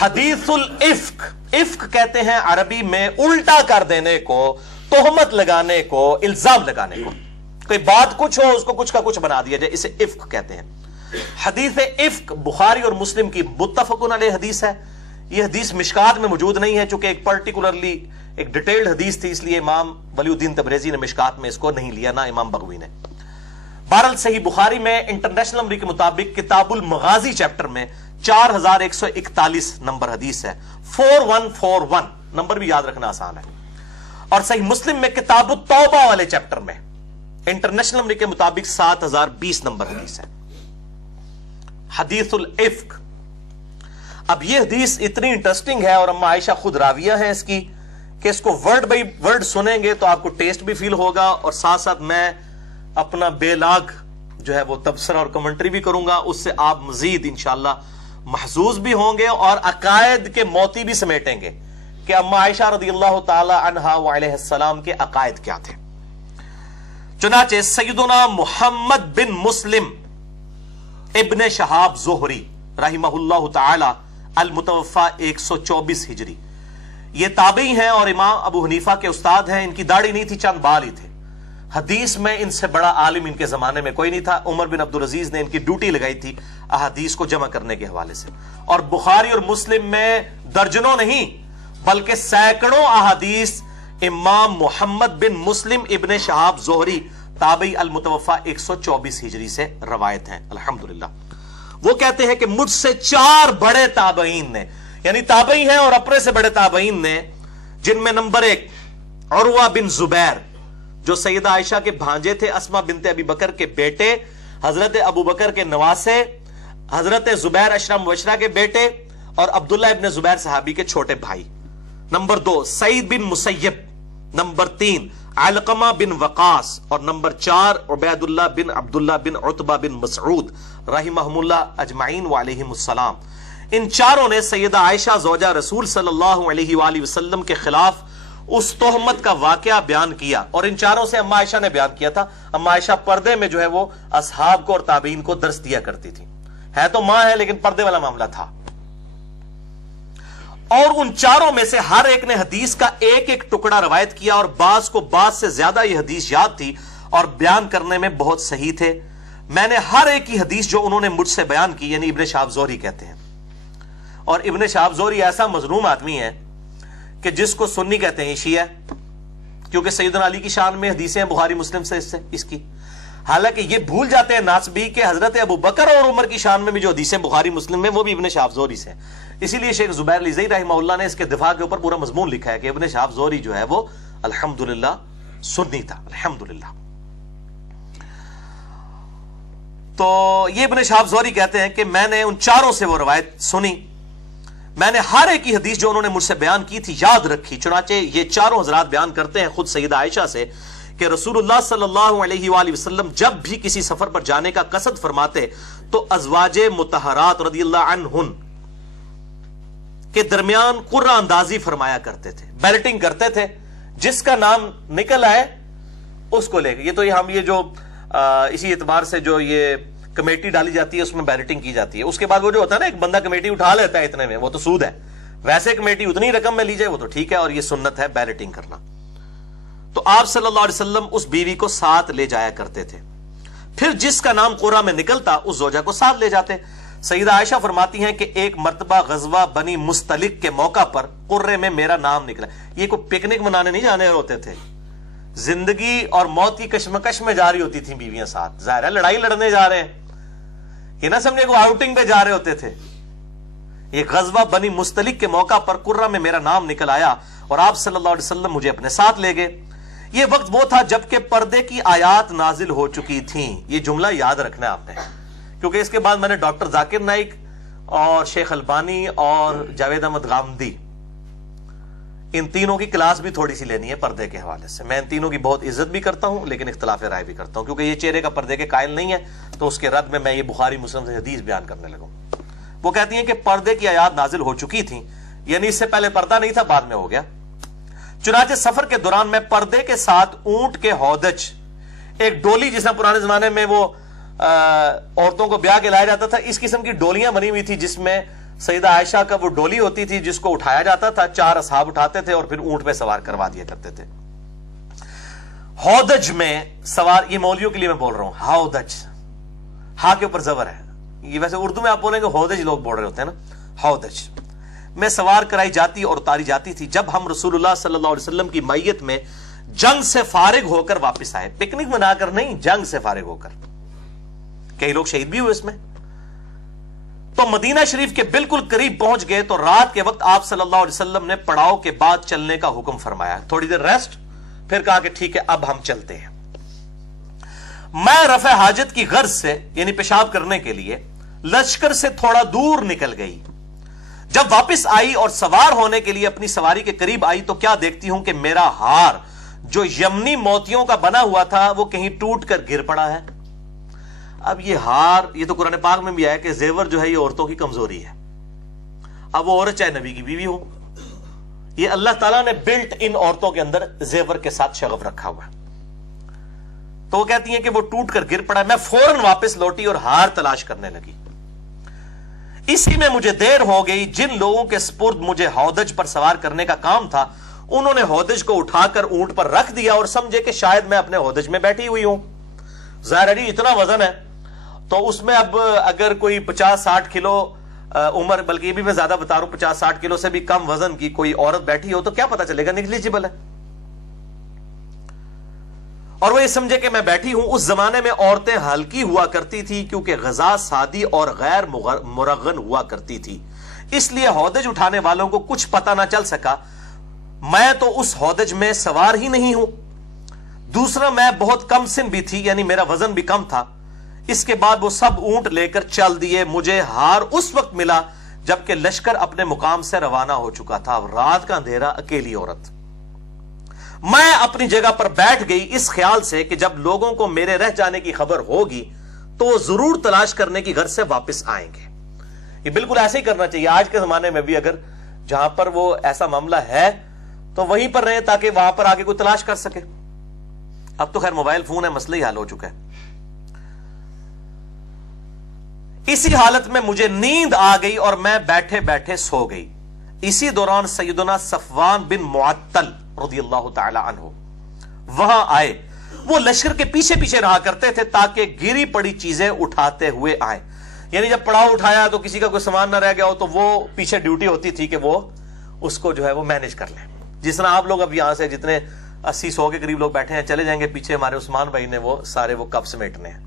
حدیث الافق، افق کہتے ہیں عربی میں الٹا کر دینے کو، تہمت لگانے کو، الزام لگانے کو، کوئی بات کچھ ہو اس کو کچھ کا کچھ بنا دیا جائے، اسے افق کہتے ہیں۔ حدیث افق بخاری اور مسلم کی متفقن علیہ حدیث ہے۔ یہ حدیث مشکات میں موجود نہیں ہے چونکہ ایک پرٹیکولرلی ایک ڈیٹیلڈ حدیث تھی، اس لیے امام ولی الدین تبریزی نے مشکات میں اس کو نہیں لیا، نہ امام بغوی نے۔ بہرحال صحیح بخاری میں انٹرنیشنل نمبر کے مطابق کتاب المغازی چیپٹر میں 4141 نمبر حدیث ہے، 4141 نمبر بھی یاد رکھنا آسان ہے۔ اور صحیح مسلم میں کتاب التوبہ والے چیپٹر میں انٹرنیشنل نمبر کے مطابق 7020 نمبر حدیث ہے، حدیث الافق۔ اب یہ حدیث اتنی انٹرسٹنگ ہے اور اما عائشہ خود راویہ ہیں اس کی کہ اس کو ورڈ بائی ورڈ سنیں گے تو آپ کو ٹیسٹ بھی فیل ہوگا، اور ساتھ ساتھ میں اپنا بے لاگ جو ہے وہ تبصرہ اور کمنٹری بھی کروں گا، اس سے آپ مزید انشاءاللہ محظوظ بھی ہوں گے اور عقائد کے موتی بھی سمیٹیں گے کہ اما عائشہ رضی اللہ تعالی عنہا وعلیہ السلام کے عقائد کیا تھے۔ چنانچہ سیدنا محمد بن مسلم ابن شہاب زہری رحمہ اللہ تعالی المتوفى 124 ہجری، یہ تابعی ہیں اور امام ابو حنیفہ کے استاد ہیں۔ ان کی داڑھی نہیں تھی، چند بال ہی تھے۔ حدیث میں ان سے بڑا عالم ان کے زمانے میں کوئی نہیں تھا۔ عمر بن عبدالعزیز نے ان کی ڈیوٹی لگائی تھی احادیث کو جمع کرنے کے حوالے سے، اور بخاری اور مسلم میں درجنوں نہیں بلکہ سینکڑوں احادیث امام محمد بن مسلم ابن شہاب زہری تابعی المتوفى 124 ہجری سے روایت ہیں۔ الحمدللہ وہ کہتے ہیں کہ مجھ سے 4 بڑے تابعین نے، یعنی تابعی ہیں اور اپنے سے بڑے تابعین نے، جن میں نمبر 1 عروہ بن زبیر جو سیدہ عائشہ کے بھانجے تھے، اسما بنت ابی بکر کے بیٹے، حضرت ابو بکر کے نواسے، حضرت زبیر اشرا مبشرہ کے بیٹے، اور عبداللہ ابن زبیر صحابی کے چھوٹے بھائی۔ نمبر 2 سعید بن مسیب، نمبر 3 علقمہ بن وقاص، اور نمبر 4 عبید اللہ بن عبداللہ بن عتبہ بن مسعود رحمہم اللہ اجمعین وعلیہم السلام۔ ان چاروں نے سیدہ عائشہ زوجہ رسول صلی اللہ علیہ وآلہ وسلم کے خلاف اس تہمت کا واقعہ بیان کیا، اور ان چاروں سے اما عائشہ نے بیان کیا تھا۔ اما عائشہ پردے میں جو ہے وہ اصحاب کو اور تابعین کو درس دیا کرتی تھی، ہے تو ماں ہے لیکن پردے والا معاملہ تھا۔ اور ان چاروں میں سے ہر ایک نے حدیث کا ایک ایک ٹکڑا روایت کیا، اور بعض کو بعض سے زیادہ یہ حدیث یاد تھی اور بیان کرنے میں بہت صحیح تھے۔ میں نے ہر ایک کی حدیث جو انہوں نے مجھ سے بیان کی، یعنی ابن شہاب زہری کہتے ہیں، اور ابن شہاب زہری ایسا مظلوم آدمی ہے کہ جس کو سنی کہتے ہیں شیعہ، کیونکہ سیدنا علی کی شان میں حدیثیں ہیں بخاری مسلم سے اس کی۔ حالانکہ یہ بھول جاتے ہیں ناسبی کہ حضرت ابو بکر اور عمر کی شان میں بھی جو حدیثیں بخاری مسلم میں وہ بھی ابن شہاب زہری سے ہیں۔ اسی لیے شیخ زبیر لیزئی رحمہ اللہ نے اس کے دفاع کے اوپر پورا مضمون لکھا ہے کہ ابن شہاب زہری جو ہے وہ الحمدللہ سنی تھا، الحمدللہ۔ تو یہ ابن شہاب زہری کہتے ہیں کہ میں نے ان چاروں سے وہ روایت سنی، میں نے ہر ایک کی حدیث جو انہوں نے مجھ سے بیان کی تھی یاد رکھی۔ چنانچہ یہ چاروں حضرات بیان کرتے ہیں خود سیدہ عائشہ سے کہ رسول اللہ صلی اللہ علیہ وآلہ وسلم جب بھی کسی سفر پر جانے کا قصد فرماتے تو ازواج مطہرات رضی اللہ عنہن کے درمیان قرہ اندازی فرمایا کرتے تھے، بیلٹنگ کرتے تھے، جس کا نام نکل آئے اس کو لے کے۔ یہ تو ہم یہ جو اسی اعتبار سے جو یہ کمیٹی ڈالی جاتی ہے اس میں بیلٹنگ کی جاتی ہے، اس کے بعد وہ جو ہوتا ہے نا ایک بندہ کمیٹی اٹھا لیتا ہے اتنے میں، وہ تو سود ہے۔ ویسے کمیٹی اتنی رقم میں لی جائے وہ تو ٹھیک ہے، اور یہ سنت ہے بیلٹنگ کرنا۔ تو آپ صلی اللہ علیہ وسلم اس بیوی کو ساتھ لے جایا کرتے تھے، پھر جس کا نام قرہ میں نکلتا اس زوجہ کو ساتھ لے جاتے۔ سیدہ عائشہ فرماتی ہیں کہ ایک مرتبہ غزوہ بنی مستلق کے موقع پر قرے میں میرا نام نکلا۔ یہ کوئی پکنک منانے نہیں جانے ہوتے تھے، زندگی اور موت کی کشمکش میں جا رہی ہوتی تھیں بیویاں ساتھ، ظاہر ہے لڑائی لڑنے جا رہے ہیں، یہ نہ سمجھے کو آؤٹنگ پہ جا رہے ہوتے تھے۔ یہ غزوہ بنی مستلق کے موقع پر قرہ میں میرا نام نکل آیا اور آپ صلی اللہ علیہ وسلم مجھے اپنے ساتھ لے گئے۔ یہ وقت وہ تھا جبکہ پردے کی آیات نازل ہو چکی تھیں۔ یہ جملہ یاد رکھنا ہے آپ نے، کیونکہ اس کے بعد میں نے ڈاکٹر ذاکر نائک اور شیخ البانی اور جاوید احمد غامدی ان تینوں کی کلاس بھی تھوڑی سی لینی ہے پردے کے حوالے سے۔ میں ان تینوں کی بہت عزت بھی کرتا ہوں لیکن اختلاف رائے بھی کرتا ہوں، کیونکہ یہ چہرے کا پردے کے قائل نہیں ہے، تو اس کے رد میں یہ بخاری مسلم سے حدیث بیان کرنے لگوں۔ وہ کہتی ہیں کہ پردے کی آیات نازل ہو چکی تھیں، یعنی اس سے پہلے پردہ نہیں تھا، بعد میں ہو گیا۔ چنانچہ سفر کے دوران میں پردے کے ساتھ اونٹ کے ہودج، ایک ڈولی جس میں پرانے زمانے میں وہ عورتوں کو بیاہ کے لایا جاتا تھا، اس قسم کی ڈولیاں بنی ہوئی تھی جس میں سیدہ عائشہ کا وہ ڈولی ہوتی تھی جس کو اٹھایا جاتا تھا، 4 اصحاب اٹھاتے تھے اور پھر اونٹ پہ سوار کروا دیا کرتے تھے. ہودج میں سوار، یہ مولویوں کے لیے میں بول رہا ہوں، ہودج، ہا کے اوپر زبر ہے، یہ ویسے اردو میں آپ بولیں گے ہودج لوگ بول رہے ہوتے ہیں نا، ہودج میں سوار کرائی جاتی اور اتاری جاتی تھی جب ہم رسول اللہ صلی اللہ علیہ وسلم کی میت میں جنگ سے فارغ ہو کر واپس آئے. پکنک منا کر نہیں، جنگ سے فارغ ہو کر. کئی لوگ شہید بھی ہوئے اس میں. تو مدینہ شریف کے بالکل قریب پہنچ گئے تو رات کے وقت آپ صلی اللہ علیہ وسلم نے پڑاؤ کے بعد چلنے کا حکم فرمایا. تھوڑی دیر ریسٹ، پھر کہا کہ ٹھیک ہے اب ہم چلتے ہیں. میں رفع حاجت کی غرض سے یعنی پیشاب کرنے کے لیے لشکر سے تھوڑا دور نکل گئی. جب واپس آئی اور سوار ہونے کے لیے اپنی سواری کے قریب آئی تو کیا دیکھتی ہوں کہ میرا ہار جو یمنی موتیوں کا بنا ہوا تھا وہ کہیں ٹوٹ کر گر پڑا ہے. اب یہ ہار، یہ تو قرآن پاک میں بھی آیا کہ زیور جو ہے یہ عورتوں کی کمزوری ہے. اب وہ عورت چاہے نبی کی بیوی ہو، یہ اللہ تعالیٰ نے بلٹ ان عورتوں کے اندر زیور کے ساتھ شغف رکھا ہوا ہے. تو وہ کہتی ہیں کہ وہ ٹوٹ کر گر پڑا. میں فوراً واپس لوٹی اور ہار تلاش کرنے لگی. اسی میں مجھے دیر ہو گئی. جن لوگوں کے سپرد مجھے ہودج پر سوار کرنے کا کام تھا انہوں نے ہودج کو اٹھا کر اونٹ پر رکھ دیا اور سمجھے کہ شاید میں اپنے ہودج میں بیٹھی ہوئی ہوں. ظاہر ہے اتنا وزن ہے تو اس میں اب اگر کوئی 50-60 کلو عمر، بلکہ یہ بھی میں زیادہ بتا رہا ہوں، 50-60 کلو سے بھی کم وزن کی کوئی عورت بیٹھی ہو تو کیا پتا چلے گا، نیگلیجبل ہے. اور وہ یہ سمجھے کہ میں بیٹھی ہوں. اس زمانے میں عورتیں ہلکی ہوا کرتی تھی کیونکہ غذا سادی اور غیر مرغن ہوا کرتی تھی، اس لیے ہودج اٹھانے والوں کو کچھ پتہ نہ چل سکا. میں تو اس ہودج میں سوار ہی نہیں ہوں. دوسرا میں بہت کم سن بھی تھی، یعنی میرا وزن بھی کم تھا. اس کے بعد وہ سب اونٹ لے کر چل دیے. مجھے ہار اس وقت ملا جبکہ لشکر اپنے مقام سے روانہ ہو چکا تھا. رات کا اندھیرا، اکیلی عورت. میں اپنی جگہ پر بیٹھ گئی اس خیال سے کہ جب لوگوں کو میرے رہ جانے کی خبر ہوگی تو وہ ضرور تلاش کرنے کی غرض سے واپس آئیں گے. یہ بالکل ایسے ہی کرنا چاہیے. آج کے زمانے میں بھی اگر جہاں پر وہ ایسا معاملہ ہے تو وہیں پر رہیں تاکہ وہاں پر آگے کوئی تلاش کر سکے. اب تو خیر موبائل فون ہے، مسئلہ ہی حل ہو چکا ہے. اسی حالت میں مجھے نیند آ گئی اور میں بیٹھے بیٹھے سو گئی. اسی دوران سیدنا صفوان بن معطل رضی اللہ تعالی عنہ وہاں آئے. وہ لشکر کے پیچھے پیچھے رہا کرتے تھے تاکہ گری پڑی چیزیں اٹھاتے ہوئے آئیں. یعنی جب پڑاؤ اٹھایا تو کسی کا کوئی سامان نہ رہ گیا ہو تو وہ پیچھے ڈیوٹی ہوتی تھی کہ وہ اس کو جو ہے وہ مینج کر لیں. جس طرح آپ لوگ اب یہاں سے جتنے 80-100 کے قریب لوگ بیٹھے ہیں چلے جائیں گے، پیچھے ہمارے عثمان بھائی نے وہ سارے وہ کپ سمیٹنے ہیں.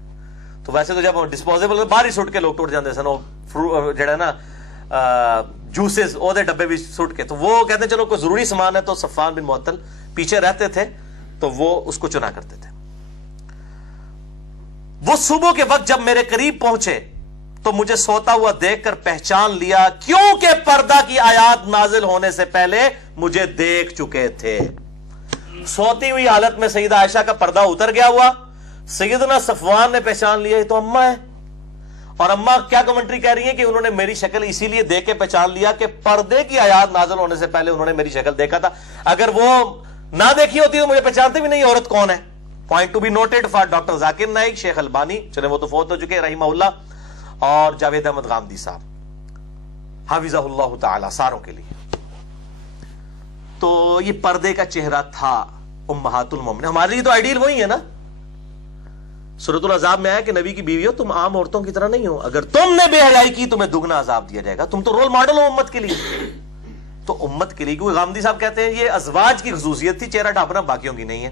تو ویسے تو جب ڈسپوزیبل باہر ہی سٹ کے لوگ ٹوٹ جاتے سن، وہ جڑا نا جوسز وہ ڈبے بھی سٹ کے، تو وہ کہتے ہیں چلو کوئی ضروری سامان ہے تو صفوان بن معطل پیچھے رہتے تھے تو وہ اس کو چنا کرتے تھے. وہ صبح کے وقت جب میرے قریب پہنچے تو مجھے سوتا ہوا دیکھ کر پہچان لیا کیونکہ پردہ کی آیات نازل ہونے سے پہلے مجھے دیکھ چکے تھے. سوتی ہوئی حالت میں سیدہ عائشہ کا پردہ اتر گیا ہوا. سیدنا صفوان نے پہچان لیا یہ تو اماں ہے. اور اماں کیا کمنٹری کہہ رہی ہیں کہ انہوں نے میری شکل اسی لیے دیکھ کے پہچان لیا کہ پردے کی آیات نازل ہونے سے پہلے انہوں نے میری شکل دیکھا تھا. اگر وہ نہ دیکھی ہوتی تو مجھے پہچانتے بھی نہیں عورت کون ہے. Point to be noted for doctor Zakir Naik, Sheikh Albani, چلے وہ تو فوت ہو چکے رحمہ اللہ، اور جاوید احمد غامدی صاحب حافظہ اللہ تعالی، ساروں کے لیے. تو یہ پردے کا چہرہ تھا امہات المومنین. ہمارے لیے تو آئیڈیل وہی ہے نا. سورۃ العذاب میں آیا کہ نبی کی بیوی ہو، تم عام عورتوں کی طرح نہیں ہو، اگر تم نے بے حیائی کی تمہیں دگنا عذاب دیا جائے گا. تم تو رول ماڈل ہو امت کے لیے. تو امت کے لیے، کیونکہ غامدی صاحب کہتے ہیں یہ ازواج کی خصوصیت تھی چہرہ ڈھانپنا، باقیوں کی نہیں ہے.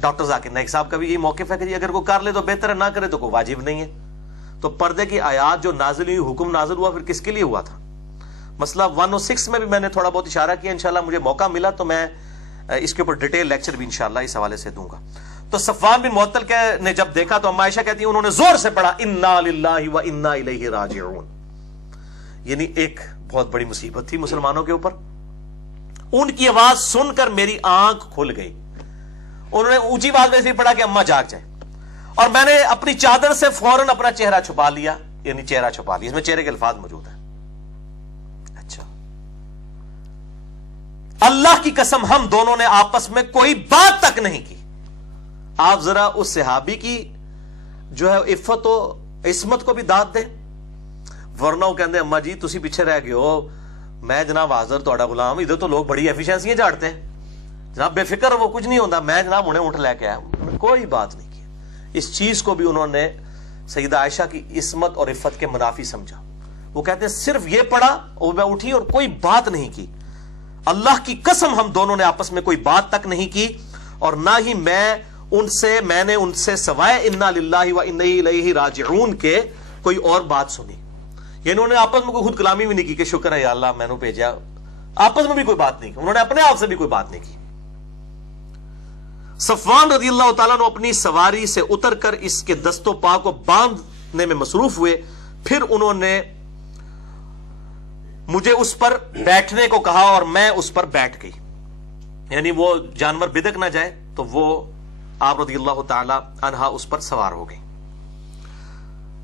ڈاکٹر ذاکر نائک صاحب کا بھی یہی موقف ہے کہ اگر کوئی کر لے تو بہتر ہے، نہ کرے تو کوئی واجب نہیں ہے. تو پردے کی آیات جو نازل ہوئی، حکم نازل ہوا، پھر کس کے لیے ہوا تھا؟ مسئلہ 106 میں بھی میں نے تھوڑا بہت اشارہ کیا. انشاءاللہ مجھے موقع ملا تو میں اس کے اوپر ڈیٹیل لیکچر بھی انشاءاللہ اس حوالے سے دوں گا. تو صفوان بن معطل نے جب دیکھا تو اما عائشہ کہتی ہیں انہوں نے زور سے پڑھا انا للہ و انا الیہ راجعون. یعنی ایک بہت بڑی مصیبت تھی مسلمانوں کے اوپر. ان کی آواز سن کر میری آنکھ کھل گئی. انہوں نے اونچی آواز میں پڑھا کہ اما جاگ جائے، اور میں نے اپنی چادر سے فوراً اپنا چہرہ چھپا لیا. یعنی چہرہ چھپا لیا، اس میں چہرے کے الفاظ موجود ہیں. اچھا، اللہ کی قسم ہم دونوں نے آپس میں کوئی بات تک نہیں کی. آپ ذرا اس صحابی کی جو ہے عفت و عصمت کو بھی داد دیں. ورنہ وہ کہتے ہیں اما جی تسی پیچھے رہ گئے ہو, میں جناب حاضر تہاڈا غلام, ادھر تو لوگ بڑی ایفیشنسیاں جھاڑتے ہیں جناب, بے فکر وہ کچھ نہیں ہوتا, میں جناب انہیں اونٹ لے کے آیا. کوئی بات نہیں کی. اس چیز کو بھی انہوں نے سیدہ عائشہ کی عصمت اور عفت کے منافی سمجھا. وہ کہتے ہیں صرف یہ پڑھا اور میں اٹھی اور کوئی بات نہیں کی. اللہ کی قسم ہم دونوں نے آپس میں کوئی بات تک نہیں کی, اور نہ ہی میں نے ان سے سوائے انا للہ و انا الیہ راجعون کے کوئی اور بات سنی. یہ انہوں نے آپس میں کوئی خود کلامی بھی نہیں کی کہ شکر ہے یا اللہ میں نے بھیجا, آپس میں بھی کوئی بات نہیں کی, انہوں نے اپنے آپ سے بھی کوئی بات نہیں کی. صفوان رضی اللہ تعالیٰ نے اپنی سواری سے اتر کر اس کے دست و پا کو باندھنے میں مصروف ہوئے. پھر انہوں نے مجھے اس پر بیٹھنے کو کہا اور میں اس پر بیٹھ گئی, یعنی وہ جانور بدک نہ جائے, تو وہ آپ رضی اللہ تعالی عنہا اس پر سوار ہو گئی.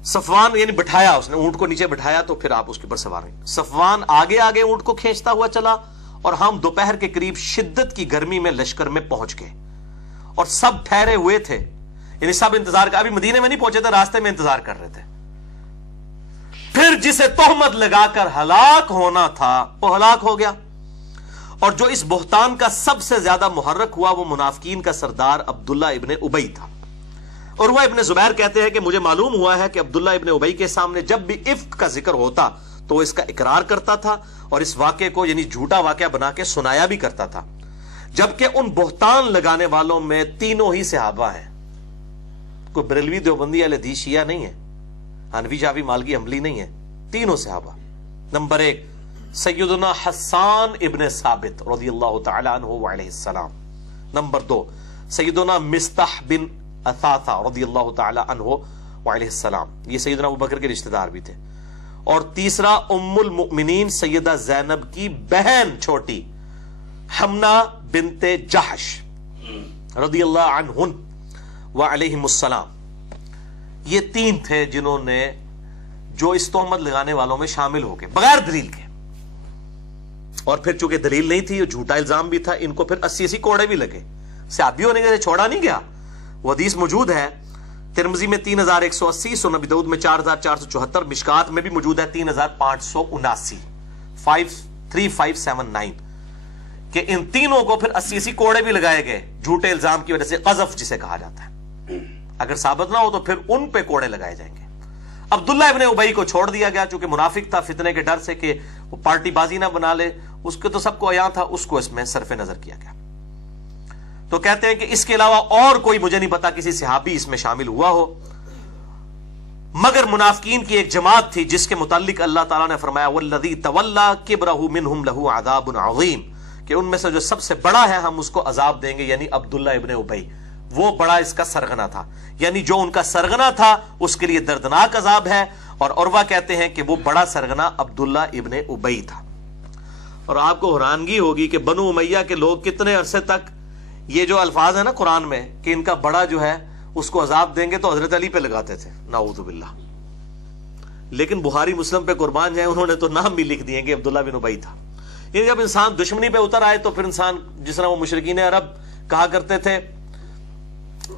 صفوان یعنی بٹھایا, اس نے اونٹ کو نیچے بٹھایا تو پھر آپ اس کے پر سوار ہوئی. صفوان آگے آگے اونٹ کو کھینچتا ہوا چلا, اور ہم دوپہر کے قریب شدت کی گرمی میں لشکر میں پہنچ گئے, اور سب ٹھہرے ہوئے تھے, یعنی سب انتظار کر, ابھی مدینے میں نہیں پہنچے تھے, راستے میں انتظار کر رہے تھے. پھر جسے تہمت لگا کر ہلاک ہونا تھا وہ ہلاک ہو گیا, اور جو اس بہتان کا سب سے زیادہ محرک ہوا وہ منافقین کا سردار عبداللہ ابن ابی تھا. اور وہ ابن زبیر کہتے ہیں کہ مجھے معلوم ہوا ہے کہ عبداللہ ابن ابی کے سامنے جب بھی افک کا ذکر ہوتا تو وہ اس کا اقرار کرتا تھا, اور اس واقعے کو یعنی جھوٹا واقعہ بنا کے سنایا بھی کرتا تھا. جبکہ ان بہتان لگانے والوں میں تینوں ہی صحابہ ہیں, کوئی بریلوی دیوبندی اہل حدیث شیعہ نہیں ہے, حنفی شافعی مالکی حنبلی نہیں ہے, تینوں صحابہ. نمبر 1 سیدنا حسان ابن ثابت رضی اللہ تعالی عنہ وعلیہ السلام. نمبر 2 سیدنا مستح بن اثاثہ رضی اللہ تعالی عنہ وعلیہ السلام, یہ سیدنا ابو بکر کے رشتہ دار بھی تھے. اور تیسرا ام المؤمنین سیدہ زینب کی بہن چھوٹی حمنہ بنت جحش رضی اللہ عنہن وعلیہم السلام. یہ 3 تھے جنہوں نے جو اس تہمت لگانے والوں میں شامل ہو گئے بغیر دلیل کے, اور پھر چونکہ دلیل نہیں تھی, جھوٹا الزام بھی تھا, ان کو پھر 80 کوڑے بھی لگے. صحابی ہونے کے چھوڑا نہیں گیا. وہ حدیث موجود ہے ترمذی میں 3180, سنن ابی داؤد میں 4474, مشکات میں بھی موجود ہے 3579, 3579, کہ ان تینوں کو پھر 80 کوڑے بھی لگائے گئے جھوٹے الزام کی وجہ سے, قذف جسے کہا جاتا ہے. اگر ثابت نہ ہو تو پھر ان پہ کوڑے لگائے جائیں گے. عبداللہ ابن ابی کو چھوڑ دیا گیا چونکہ منافق تھا, فتنے کے ڈر سے کہ وہ پارٹی بازی نہ بنا لے, اس کے تو سب کو عیاں تھا, اس کو اس میں صرف نظر کیا گیا. تو کہتے ہیں کہ اس کے علاوہ اور کوئی مجھے نہیں پتا کسی صحابی اس میں شامل ہوا ہو, مگر منافقین کی ایک جماعت تھی جس کے متعلق اللہ تعالیٰ نے فرمایا والذی تولی کبرہ منہم لہ عذاب عظیم, کہ ان میں سے جو سب سے بڑا ہے ہم اس کو عذاب دیں گے, یعنی عبداللہ ابن ابی, وہ بڑا اس کا سرغنہ تھا, یعنی جو ان کا سرغنہ تھا اس کے لیے دردناک عذاب ہے. اور عروہ کہتے ہیں کہ وہ بڑا سرغنہ عبداللہ ابن ابی تھا. اور آپ کو حیرانگی ہوگی کہ بنو امیہ کے لوگ کتنے عرصے تک یہ جو الفاظ ہیں نا قرآن میں کہ ان کا بڑا جو ہے اس کو عذاب دیں گے, تو حضرت علی پہ لگاتے تھے, نعوذ باللہ. لیکن بخاری مسلم پہ قربان جائیں, انہوں نے تو نام بھی لکھ دیے کہ عبداللہ بن ابی تھا. یعنی جب انسان دشمنی پہ اتر آئے تو پھر انسان, جس طرح وہ مشرکین عرب کہا کرتے تھے,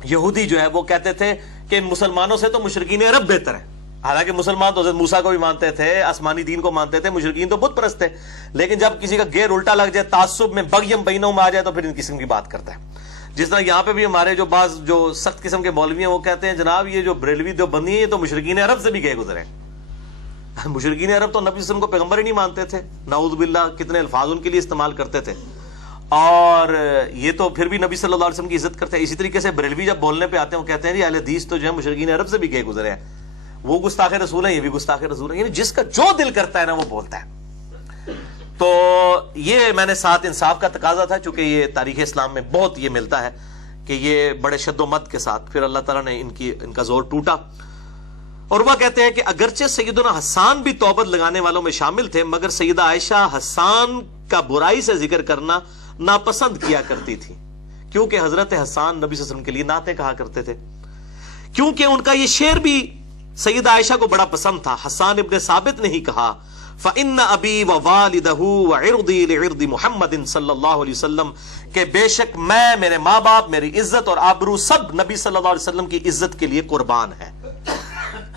یہودی جو ہے وہ کہتے تھے کہ ان مسلمانوں سے تو مشرکین عرب بہتر ہیں. حالانکہ مسلمان تو حضرت موسیٰ کو بھی مانتے تھے, آسمانی دین کو مانتے تھے, مشرکین تو بت پرست تھے. لیکن جب کسی کا گیر الٹا لگ جائے, تعصب میں بغیم بینہم آ جائے, تو پھر ان قسم کی بات کرتا ہے. جس طرح یہاں پہ بھی ہمارے جو بعض جو سخت قسم کے مولوی ہیں وہ کہتے ہیں جناب یہ جو بریلوی دیوبندی ہیں یہ تو مشرکین عرب سے بھی گئے گزرے. مشرکین عرب تو نبی صلی اللہ علیہ وسلم کو پیغمبر ہی نہیں مانتے تھے, نعوذ باللہ, کتنے الفاظ ان کے لیے استعمال کرتے تھے, اور یہ تو پھر بھی نبی صلی اللہ علیہ وسلم کی عزت کرتے ہیں. اسی طریقے سے بریلوی جب بولنے پہ آتے ہیں وہ کہتے ہیں جی اہل حدیث تو جو ہے مشرکین عرب سے بھی گئے گزرے ہیں, وہ گستاخ رسول ہیں, یہ بھی گستاخ رسول ہیں. یعنی جس کا جو دل کرتا ہے نا وہ بولتا ہے. تو یہ میں نے ساتھ انصاف کا تقاضا تھا, چونکہ یہ تاریخ اسلام میں بہت یہ ملتا ہے کہ یہ بڑے شد و مت کے ساتھ پھر اللہ تعالیٰ نے ان کا زور ٹوٹا. اور وہ کہتے ہیں کہ اگرچہ سیدنا حسان بھی توبت لگانے والوں میں شامل تھے, مگر سیدہ عائشہ حسان کا برائی سے ذکر کرنا ناپسند کیا کرتی تھی, کیونکہ حضرت حسان نبی صلی اللہ علیہ وسلم کے لیے نعتیں کہا کرتے تھے. کیونکہ ان کا یہ شعر بھی سیدہ عائشہ کو بڑا پسند تھا. حسان ابن ثابت نے ہی کہا فَإِنَّ أَبِي وَوَالِدَهُ وَعِرْضِي لِعِرْضِ مُحَمَّدٍ صلی اللہ علیہ وسلم, کہ بے شک میں, میرے ماں باپ, میری عزت اور آبرو سب نبی صلی اللہ علیہ وسلم کی عزت کے لیے قربان ہے.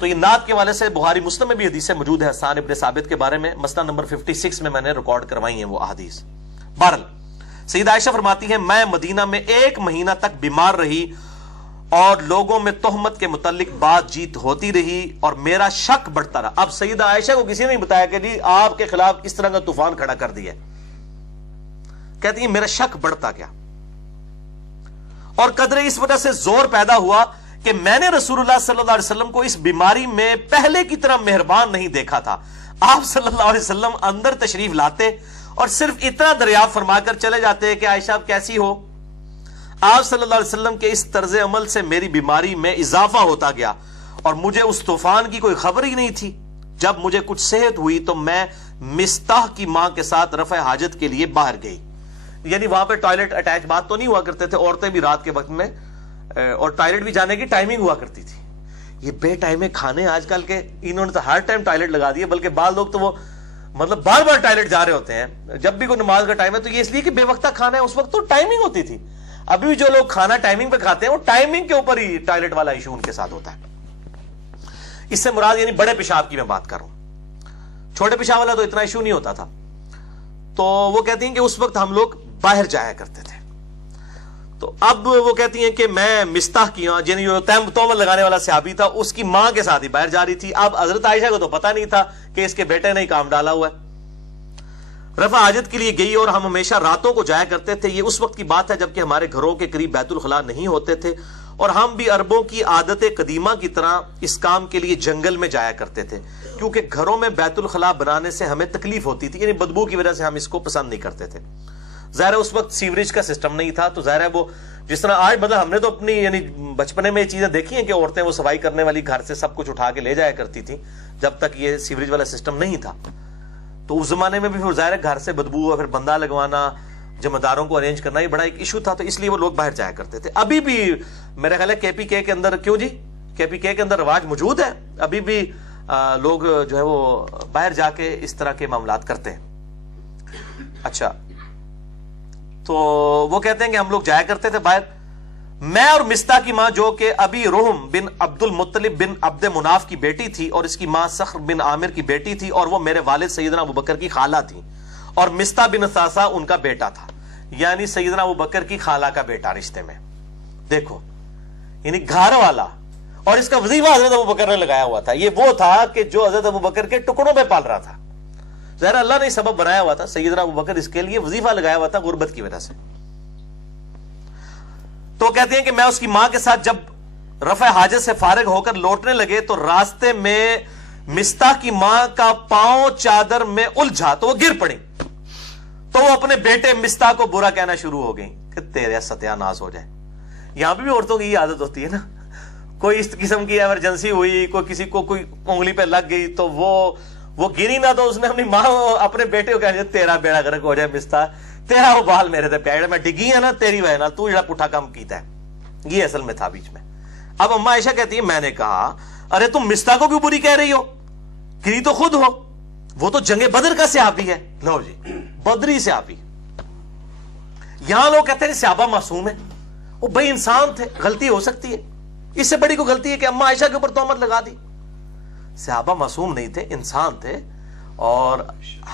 تو یہ نعت کے والے سے بخاری مسلم میں بھی حدیثیں موجود ہے حسان ابن ثابت کے بارے میں، مسئلہ نمبر 56 میں نے ریکارڈ کروائی ہیں وہ احادیث۔ بہرحال سیدہ عائشہ فرماتی ہیں میں مدینہ میں 1 مہینہ تک بیمار رہی اور لوگوں میں تہمت کے متعلق بات چیت ہوتی رہی اور میرا شک بڑھتا رہا۔ اب سیدہ عائشہ کو کسی نے نہیں بتایا کہ جی آپ کے خلاف اس طرح کا طوفان کھڑا کر دیا، کہتی ہیں میرا شک بڑھتا گیا اور قدرے اس وجہ سے زور پیدا ہوا کہ میں نے رسول اللہ صلی اللہ علیہ وسلم کو اس بیماری میں پہلے کی طرح مہربان نہیں دیکھا تھا۔ آپ صلی اللہ علیہ وسلم اندر تشریف لاتے اور صرف اتنا دریافت فرما کر چلے جاتے کہ عائشہ آپ کیسی ہو۔ آپ صلی اللہ علیہ وسلم کے اس طرز عمل سے میری بیماری میں اضافہ ہوتا گیا اور مجھے اس طوفان کی کوئی خبر ہی نہیں تھی۔ جب مجھے کچھ صحت ہوئی تو میں مستح کی ماں کے ساتھ رفع حاجت کے لیے باہر گئی، یعنی وہاں پہ ٹوائلٹ اٹیچ بات تو نہیں ہوا کرتے تھے، عورتیں بھی رات کے وقت میں اور ٹوائلٹ بھی جانے کی ٹائمنگ ہوا کرتی تھی۔ یہ بے ٹائم کھانے آج کل کے انہوں نے تو ہر ٹائم ٹوائلٹ لگا دیے، بلکہ بعض لوگ تو وہ مطلب بار بار ٹوائلٹ جا رہے ہوتے ہیں جب بھی کوئی نماز کا ٹائم ہے، تو یہ اس لیے کہ بے وقتہ کھانا ہے، اس وقت تو ٹائمنگ ہوتی تھی۔ ابھی بھی جو لوگ کھانا ٹائمنگ پہ کھاتے ہیں وہ ٹائمنگ کے اوپر ہی ٹوائلٹ والا ایشو ان کے ساتھ ہوتا ہے۔ اس سے مراد یعنی بڑے پیشاب کی میں بات کر رہا ہوں، چھوٹے پیشاب والا تو اتنا ایشو نہیں ہوتا تھا۔ تو وہ کہتی ہیں کہ اس وقت ہم لوگ باہر جایا کرتے تھے۔ تو اب وہ کہتی ہیں کہ میں مستح کی یعنی جو تہمت لگانے والا صحابی تھا اس کی ماں کے ساتھ ہی باہر جا رہی تھی۔ اب حضرت عائشہ کو تو پتہ نہیں تھا کہ اس کے بیٹے نے ہی کام ڈالا ہوا ہے۔ رفع حاجت کے لیے گئی اور ہم ہمیشہ راتوں کو جایا کرتے تھے۔ یہ اس وقت کی بات ہے جبکہ ہمارے گھروں کے قریب بیت الخلاء نہیں ہوتے تھے اور ہم بھی عربوں کی عادت قدیمہ کی طرح اس کام کے لیے جنگل میں جایا کرتے تھے، کیونکہ گھروں میں بیت الخلاء بنانے سے ہمیں تکلیف ہوتی تھی، یعنی بدبو کی وجہ سے ہم اس کو پسند نہیں کرتے تھے۔ ظاہر اس وقت سیوریج کا سسٹم نہیں تھا، تو ظاہر ہے وہ جس طرح آج مطلب ہم نے تو اپنی یعنی بچپنے میں یہ چیزیں دیکھی ہیں کہ عورتیں وہ صفائی کرنے والی گھر سے سب کچھ اٹھا کے لے جایا کرتی تھی جب تک یہ سیوریج والا سسٹم نہیں تھا۔ تو اس زمانے میں بھی پھر ظاہر ہے گھر سے بدبو اور پھر بندہ لگوانا، ذمہ داروں کو ارینج کرنا، یہ بڑا ایک ایشو تھا، تو اس لیے وہ لوگ باہر جایا کرتے تھے۔ ابھی بھی میرا خیال ہے کے پی کے اندر، کیوں جی کے پی کے اندر رواج موجود ہے، ابھی بھی لوگ جو ہے وہ باہر جا کے اس طرح کے معاملات کرتے ہیں۔ اچھا، تو وہ کہتے ہیں کہ ہم لوگ جایا کرتے تھے باہر، میں اور مستح کی ماں جو کہ ابھی رحم بن عبد المطلب بن عبد مناف کی بیٹی تھی اور اس کی ماں صخر بن عامر کی بیٹی تھی اور وہ میرے والد سیدنا ابوبکر کی خالہ تھی، اور مستح بن ساسا ان کا بیٹا تھا، یعنی سیدنا ابوبکر کی خالہ کا بیٹا رشتے میں۔ دیکھو یعنی گھر والا، اور اس کا وظیفہ حضرت ابوبکر نے لگایا ہوا تھا۔ یہ وہ تھا کہ جو حضرت ابوبکر کے ٹکڑوں پہ پال رہا تھا، ظاہر اللہ نے سبب بنایا ہوا تھا، سیدنا ابوبکر اس کے لیے وظیفہ لگایا ہوا تھا غربت کی وجہ سے۔ تو کہتے ہیں کہ میں اس کی ماں کے ساتھ جب رفع حاجت سے فارغ ہو کر لوٹنے لگے تو راستے میں مستح کی ماں کا پاؤں چادر میں الجھا تو وہ گر پڑی، تو وہ اپنے بیٹے مستح کو برا کہنا شروع ہو گئی کہ تیرے ستیہ ناس ہو جائے۔ یہاں بھی عورتوں کی یہ عادت ہوتی ہے نا، کوئی اس قسم کی ایمرجنسی ہوئی، کوئی کسی کو کوئی انگلی پہ لگ گئی تو وہ گری نہ، تو اس نے اپنی ماں اپنے بیٹے کو کہا تیرا بیڑا غرق ہو جائے مستح، تیرا وہ بال میرے تے پیا، میں ڈگی ہے نا تیری وجہ نال، تو جڑا پٹھا کام کیتا ہے۔ یہ اصل میں تھا بیچ میں۔ اب اما عائشہ کہتی ہے میں نے کہا ارے تم مستح کو کیوں بری کہہ رہی ہو، گری تو خود ہو، وہ تو جنگ بدر کا صحابی ہے۔ لو جی، بدری صحابی۔ یہاں لوگ کہتے ہیں صحابہ معصوم ہے، وہ بھائی انسان تھے، غلطی ہو سکتی ہے، اس سے بڑی کوئی غلطی ہے کہ اما عائشہ کے اوپر تہمت لگا دی؟ صحابہ معصوم نہیں تھے، انسان تھے، اور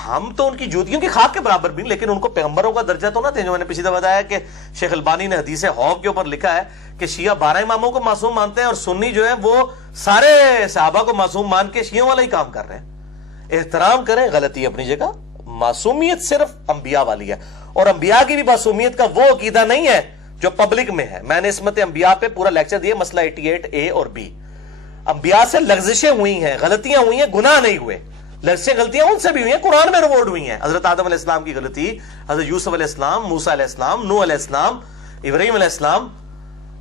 ہم تو ان کی جوتیوں کی خاک کے برابر بھی، لیکن ان کو پیغمبروں کا درجہ تو نہ تھے۔ جو میں نے پچھلی دفعہ بتایا کہ شیخ البانی نے حدیث حوض کے اوپر لکھا ہے کہ شیعہ 12 اماموں کو معصوم مانتے ہیں اور سنی جو ہے وہ سارے صحابہ کو معصوم مان کے شیعوں والا ہی کام کر رہے ہیں۔ احترام کریں، غلطی اپنی جگہ، معصومیت صرف انبیاء والی ہے، اور انبیاء کی بھی معصومیت کا وہ عقیدہ نہیں ہے جو پبلک میں ہے۔ میں نے عصمت انبیاء پہ پورا لیکچر دیا، مسئلہ 88A اور B۔ انبیاء سے لغزشیں ہوئی ہیں، غلطیاں ہوئی ہیں، گناہ نہیں ہوئے، غلطیاں ان سے بھی ہوئی ہیں، قرآن میں ریوارڈ ہوئی ہیں۔ حضرت آدم علیہ السلام کی غلطی، حضرت یوسف علیہ السلام، موسیٰ علیہ السلام، نوح علیہ السلام، ابراہیم علیہ السلام،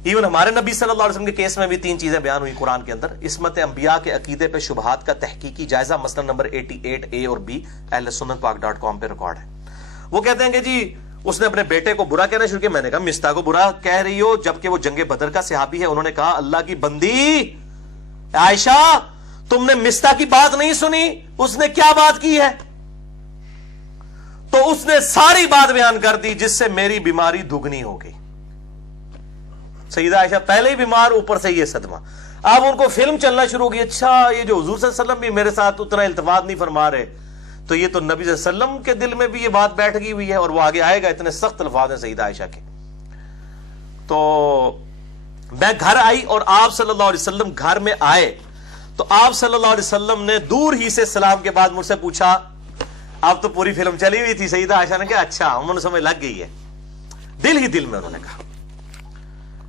ایون ہمارے نبی صلی اللہ علیہ وسلم کے کیس میں بھی 3 چیزیں بیان ہوئی قرآن کے اندر۔ عصمت انبیاء کے عقیدے پہ شبہات کا تحقیقی جائزہ، مسئلہ نمبر 88A اور B، اہل سنت پاک .com پہ ریکارڈ ہے۔ وہ کہتے ہیں کہ جی اس نے اپنے بیٹے کو برا کہنا شروع کیا۔ میں نے کہا مستح کو برا کہہ رہی ہو جبکہ وہ جنگ بدر کا صحابی ہے؟ انہوں نے کہا اللہ کی بندی عائشہ، تم نے مستح کی بات نہیں سنی، اس نے کیا بات کی ہے؟ تو اس نے ساری بات بیان کر دی جس سے میری بیماری دگنی ہو گئی۔ سیدہ عائشہ پہلے ہی بیمار، اوپر سے یہ صدمہ۔ اب ان کو فلم چلنا شروع کی، اچھا یہ جو حضور صلی اللہ علیہ وسلم بھی میرے ساتھ اتنا التفات نہیں فرما رہے، تو یہ تو نبی صلی اللہ علیہ وسلم کے دل میں بھی یہ بات بیٹھ گئی ہوئی ہے، اور وہ آگے آئے گا، اتنے سخت الفاظ ہیں سیدہ عائشہ کے۔ تو میں گھر آئی اور آپ صلی اللہ علیہ وسلم گھر میں آئے، تو آپ صلی اللہ علیہ وسلم نے دور ہی سے سلام کے بعد مجھ سے پوچھا، اب تو پوری فلم چلی ہوئی تھی، سیدہ عائشہ نے کہا اچھا انہوں نے سمجھ لگ گئی ہے، دل ہی دل میں انہوں نے کہا،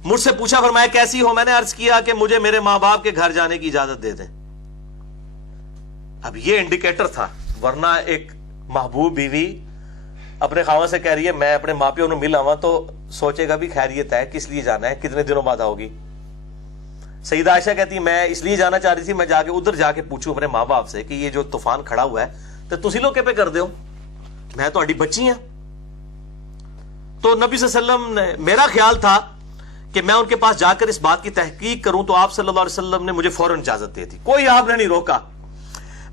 مجھ سے پوچھا فرمایا کیسی ہو؟ میں نے عرض کیا کہ مجھے میرے ماں باپ کے گھر جانے کی اجازت دے دیں۔ اب یہ انڈیکیٹر تھا، ورنہ ایک محبوب بیوی اپنے خاوند سے کہہ رہی ہے میں اپنے ماں پیوں نے مل آواں، تو سوچے گا بھی خیریت ہے، کس لیے جانا ہے، کتنے دنوں بعد ہوگی۔ سیدہ عائشہ کہتی میں اس لیے جانا چاہ رہی تھی، میں جا کے ادھر جا کے پوچھوں اپنے ماں باپ سے کہ یہ جو طوفان کھڑا ہوا ہے تو تسی لوگ پہ کر دیو، میں تو اڈی بچی ہیں۔ تو نبی صلی اللہ علیہ وسلم نے، میرا خیال تھا کہ میں ان کے پاس جا کر اس بات کی تحقیق کروں، تو آپ صلی اللہ علیہ وسلم نے مجھے فوراً اجازت دے دی، کوئی آپ نے نہیں روکا۔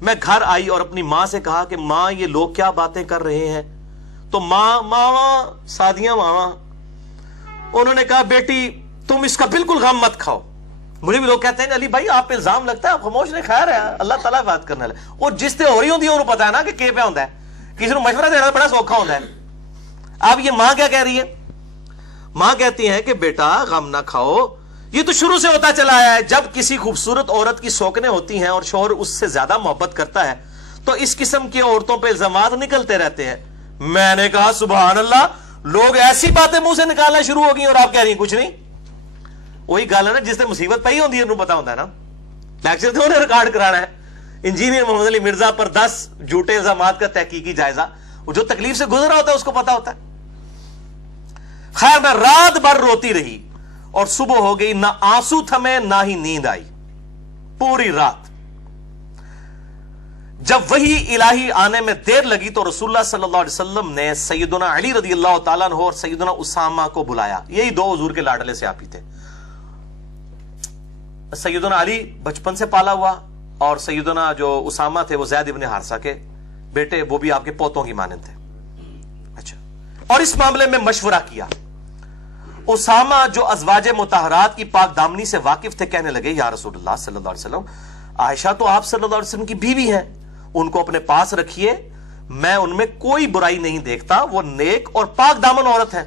میں گھر آئی اور اپنی ماں سے کہا کہ ماں یہ لوگ کیا باتیں کر رہے ہیں؟ تو ماں سادیاں ماں انہوں نے کہا بیٹی تم اس کا بالکل غم مت کھاؤ۔ مجھے بھی لوگ کہتے ہیں علی بھائی آپ پہ الزام لگتا ہے، آپ خاموش نہیں، خیر ہے اللہ تعالیٰ بات کرنے لے، اور جس سے ہو رہی ہوتی ہے انہوں پتا ہے نا کہ پہ ہوتا ہے، کسی نے مشورہ دینا بڑا سوکھا ہوتا ہے۔ اب یہ ماں کیا کہہ رہی ہے؟ ماں کہتی ہیں کہ بیٹا غم نہ کھاؤ، یہ تو شروع سے ہوتا چلا آیا ہے، جب کسی خوبصورت عورت کی سوکنیں ہوتی ہیں اور شوہر اس سے زیادہ محبت کرتا ہے تو اس قسم کی عورتوں پہ الزامات نکلتے رہتے ہیں۔ میں نے کہا سبحان اللہ، لوگ ایسی باتیں منہ سے نکالنا شروع ہو گئی اور آپ کہہ رہی ہیں کچھ نہیں۔ وہی گل ہے نا، جس سے مصیبت پئی ہوتی ہے انہوں پتا ہوتا ہے نا، لیکچر تو انہیں ریکارڈ کرانا ہے۔ انجینئر محمد علی مرزا پر 10 جھوٹے الزامات کا تحقیقی جائزہ، وہ جو تکلیف سے گزرا ہوتا ہے اس کو پتا ہوتا ہے۔ خیر میں رات بھر روتی رہی اور صبح ہو گئی، نہ آنسو تھمے نہ ہی نیند آئی پوری رات۔ جب وحی الہی آنے میں دیر لگی تو رسول اللہ صلی اللہ علیہ وسلم نے سیدنا علی رضی اللہ تعالیٰ عنہ اور سیدنا اسامہ کو بلایا، یہی دو حضور کے لاڈلے سے آپ ہی تھے۔ سیدنا علی بچپن سے پالا ہوا اور سیدنا جو اسامہ تھے وہ زید ابن حارثہ کے بیٹے، وہ بھی آپ کے پوتوں کی مانند تھے۔ اچھا، اور اس معاملے میں مشورہ کیا۔ اسامہ جو ازواج مطہرات کی پاک دامنی سے واقف تھے کہنے لگے یا رسول اللہ صلی اللہ علیہ وسلم، عائشہ تو آپ صلی اللہ علیہ وسلم کی بیوی ہیں، ان کو اپنے پاس رکھیے، میں ان میں کوئی برائی نہیں دیکھتا، وہ نیک اور پاک دامن عورت ہے۔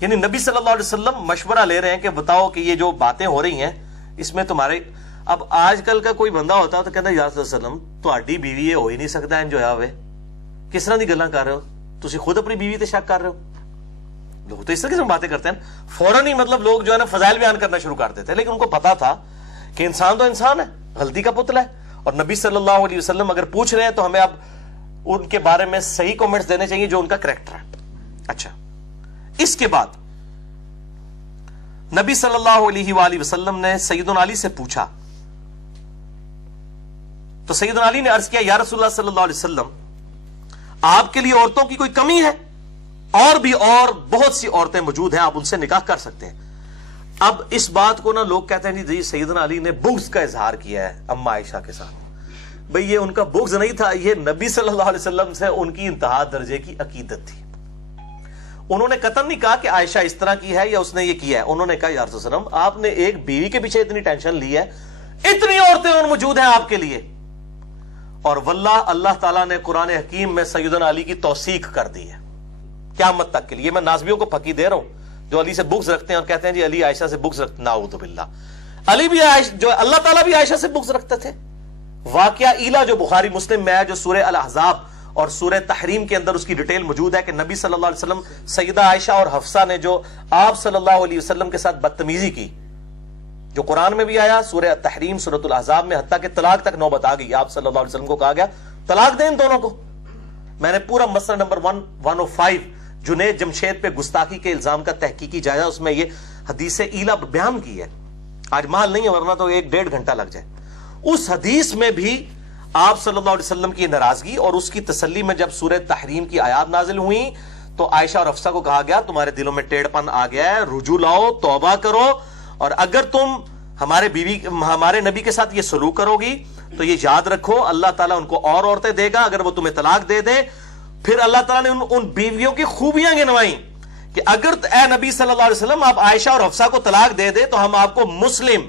یعنی نبی صلی اللہ علیہ وسلم مشورہ لے رہے ہیں کہ بتاؤ کہ یہ جو باتیں ہو رہی ہیں اس میں تمہارے، اب آج کل کا کوئی بندہ ہوتا ہے تو کہتا ہے یا رسول اللہ علیہ وسلم تہاڈی بیوی یہ ہو ہی نہیں سکتا ان جو ہے ہوئے، کس طرح دی گلاں کر رہے ہو تسی، خود اپنی بیوی تے شک کر رہے ہو۔ لوگ تو اس طرح کی باتیں کرتے ہیں، فوراً ہی مطلب لوگ جو ہے نا فضائل بیان کرنا شروع کر دیتے ہیں، لیکن ان کو پتا تھا کہ انسان تو انسان ہے، غلطی کا پتلا ہے، اور نبی صلی اللہ علیہ وسلم اگر پوچھ رہے ہیں تو ہمیں اب ان کے بارے میں صحیح کامنٹس دینے چاہیے جو ان کا کریکٹر ہے۔ اچھا، اس کے بعد نبی صلی اللہ علیہ وآلہ وسلم نے سیدنا علی سے پوچھا، تو سیدنا علی نے عرض کیا یا رسول اللہ صلی اللہ علیہ وسلم، آپ کے لیے عورتوں کی کوئی کمی ہے؟ اور بھی اور بہت سی عورتیں موجود ہیں، آپ ان سے نکاح کر سکتے ہیں۔ اب اس بات کو نا لوگ کہتے ہیں جی سیدنا علی نے بغض کا اظہار کیا ہے اما عائشہ کے ساتھ۔ بھئی یہ ان کا بغض نہیں تھا، یہ نبی صلی اللہ علیہ وسلم سے ان کی انتہا درجے کی عقیدت تھی۔ انہوں نے قطعاً نہیں کہا کہ عائشہ اس طرح کی ہے یا اس نے یہ کیا ہے، انہوں نے کہا یا رسول اللہ آپ نے ایک بیوی کے پیچھے اتنی ٹینشن لی ہے، اتنی عورتیں اور موجود ہیں آپ کے لیے۔ اور واللہ اللہ تعالیٰ نے قرآن حکیم میں سیدنا علی کی توثیق کر دی ہے قیامت تک کے لیے۔ میں نازبیوں کو پھکی دے رہا ہوں جو علی سے بغض رکھتے ہیں اور کہتے ہیں جی علی عائشہ سے بغض رکھتے، نعوذ باللہ، علی بھی جو اللہ تعالیٰ بھی عائشہ سے بغض رکھتے تھے۔ واقعہ ایلا جو بخاری مسلم میں ہے، جو سورہ الاحزاب اور سورہ تحریم کے اندر اس کی ڈیٹیل موجود ہے کہ نبی صلی اللہ علیہ وسلم سیدہ عائشہ اور حفصہ نے جو آپ صلی اللہ علیہ وسلم کے ساتھ بدتمیزی کی، جو قرآن میں بھی آیا، سورہ تحریم سورۃ الاحزاب میں، حتیٰ کہ طلاق تک نوبت آ گئی، آپ صلی اللہ علیہ وسلم کو کہا گیا طلاق دیں ان دونوں کو۔ میں نے پورا مسئلہ نمبر 105 جنید جمشید پہ گستاخی کے الزام کا تحقیقی جائزہ، اس میں یہ حدیث ایلا بیان کی ہے، آج محل نہیں ہے ورنہ تو 1-1.5 گھنٹہ لگ جائے۔ اس حدیث میں بھی آپ صلی اللہ علیہ وسلم کی ناراضگی اور اس کی تسلی میں جب سورہ تحریم کی آیات نازل ہوئیں تو عائشہ اور حفصہ کو کہا گیا تمہارے دلوں میں ٹیڑھ پن آ گیا ہے، رجوع لاؤ، توبہ کرو، اور اگر تم ہمارے نبی کے ساتھ یہ سلوک کرو گی تو یہ یاد رکھو اللہ تعالیٰ ان کو اور عورتیں دے گا اگر وہ تمہیں طلاق دے دے۔ پھر اللہ تعالیٰ نے ان بیویوں کی خوبیاں گنوائیں کہ اگر اے نبی صلی اللہ علیہ وسلم آپ عائشہ اور حفصہ کو طلاق دے دے تو ہم آپ کو مسلم